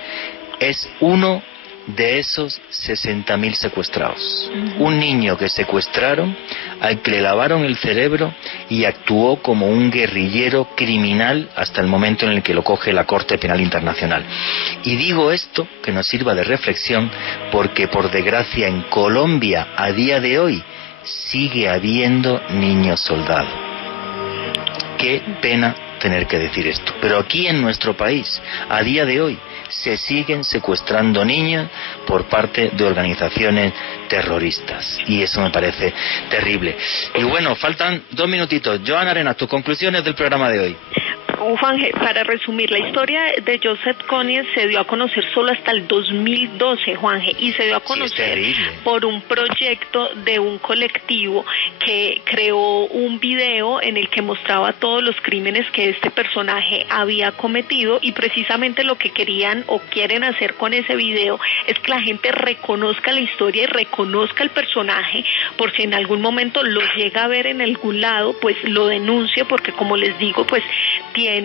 es uno de esos 60.000 secuestrados. Un niño que secuestraron, al que le lavaron el cerebro y actuó como un guerrillero criminal hasta el momento en el que lo coge la Corte Penal Internacional. Y digo esto, que nos sirva de reflexión, porque por desgracia en Colombia a día de hoy sigue habiendo niños soldados. Qué pena tener que decir esto, pero aquí en nuestro país a día de hoy se siguen secuestrando niños por parte de organizaciones terroristas y eso me parece terrible. Y bueno, faltan 2 minutitos. Joana Arenas, tus conclusiones del programa de hoy. Juanje, para resumir, la historia de Joseph Kony se dio a conocer solo hasta el 2012, Juanje, y se dio a conocer por un proyecto de un colectivo que creó un video en el que mostraba todos los crímenes que este personaje había cometido, y precisamente lo que querían o quieren hacer con ese video es que la gente reconozca la historia y reconozca el personaje, por si en algún momento lo llega a ver en algún lado, pues lo denuncie, porque como les digo, pues tiene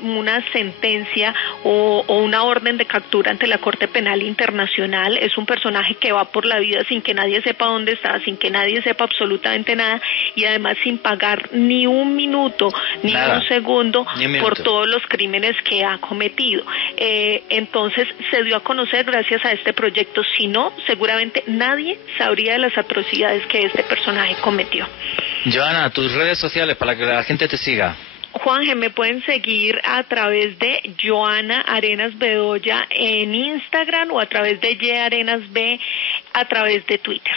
una sentencia o una orden de captura ante la Corte Penal Internacional. Es un personaje que va por la vida sin que nadie sepa dónde está, sin que nadie sepa absolutamente nada, y además sin pagar ni un minuto, ni un segundo por todos los crímenes que ha cometido. Entonces se dio a conocer gracias a este proyecto. Si no, seguramente nadie sabría de las atrocidades que este personaje cometió. Joana, tus redes sociales para que la gente te siga. Juanje, me pueden seguir a través de Joana Arenas Bedoya en Instagram o a través de Arenas B a través de Twitter.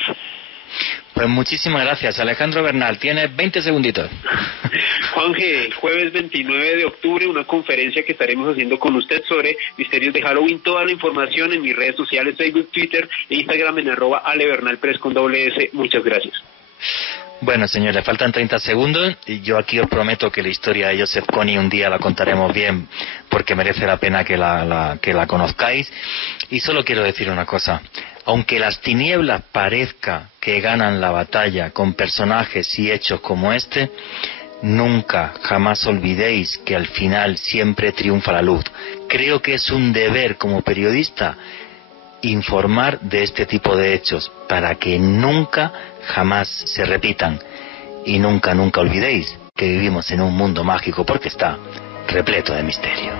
Pues muchísimas gracias. Alejandro Bernal, tienes 20 segunditos. Juanje, jueves 29 de octubre, una conferencia que estaremos haciendo con usted sobre misterios de Halloween. Toda la información en mis redes sociales, Facebook, Twitter e Instagram en @alebernalpress con ¡S. Muchas gracias. Bueno, señores, faltan 30 segundos y yo aquí os prometo que la historia de Joseph Kony un día la contaremos bien, porque merece la pena que la conozcáis. Y solo quiero decir una cosa: aunque las tinieblas parezca que ganan la batalla con personajes y hechos como este, nunca, jamás olvidéis que al final siempre triunfa la luz. Creo que es un deber como periodista informar de este tipo de hechos para que nunca jamás se repitan, y nunca olvidéis que vivimos en un mundo mágico, porque está repleto de misterio.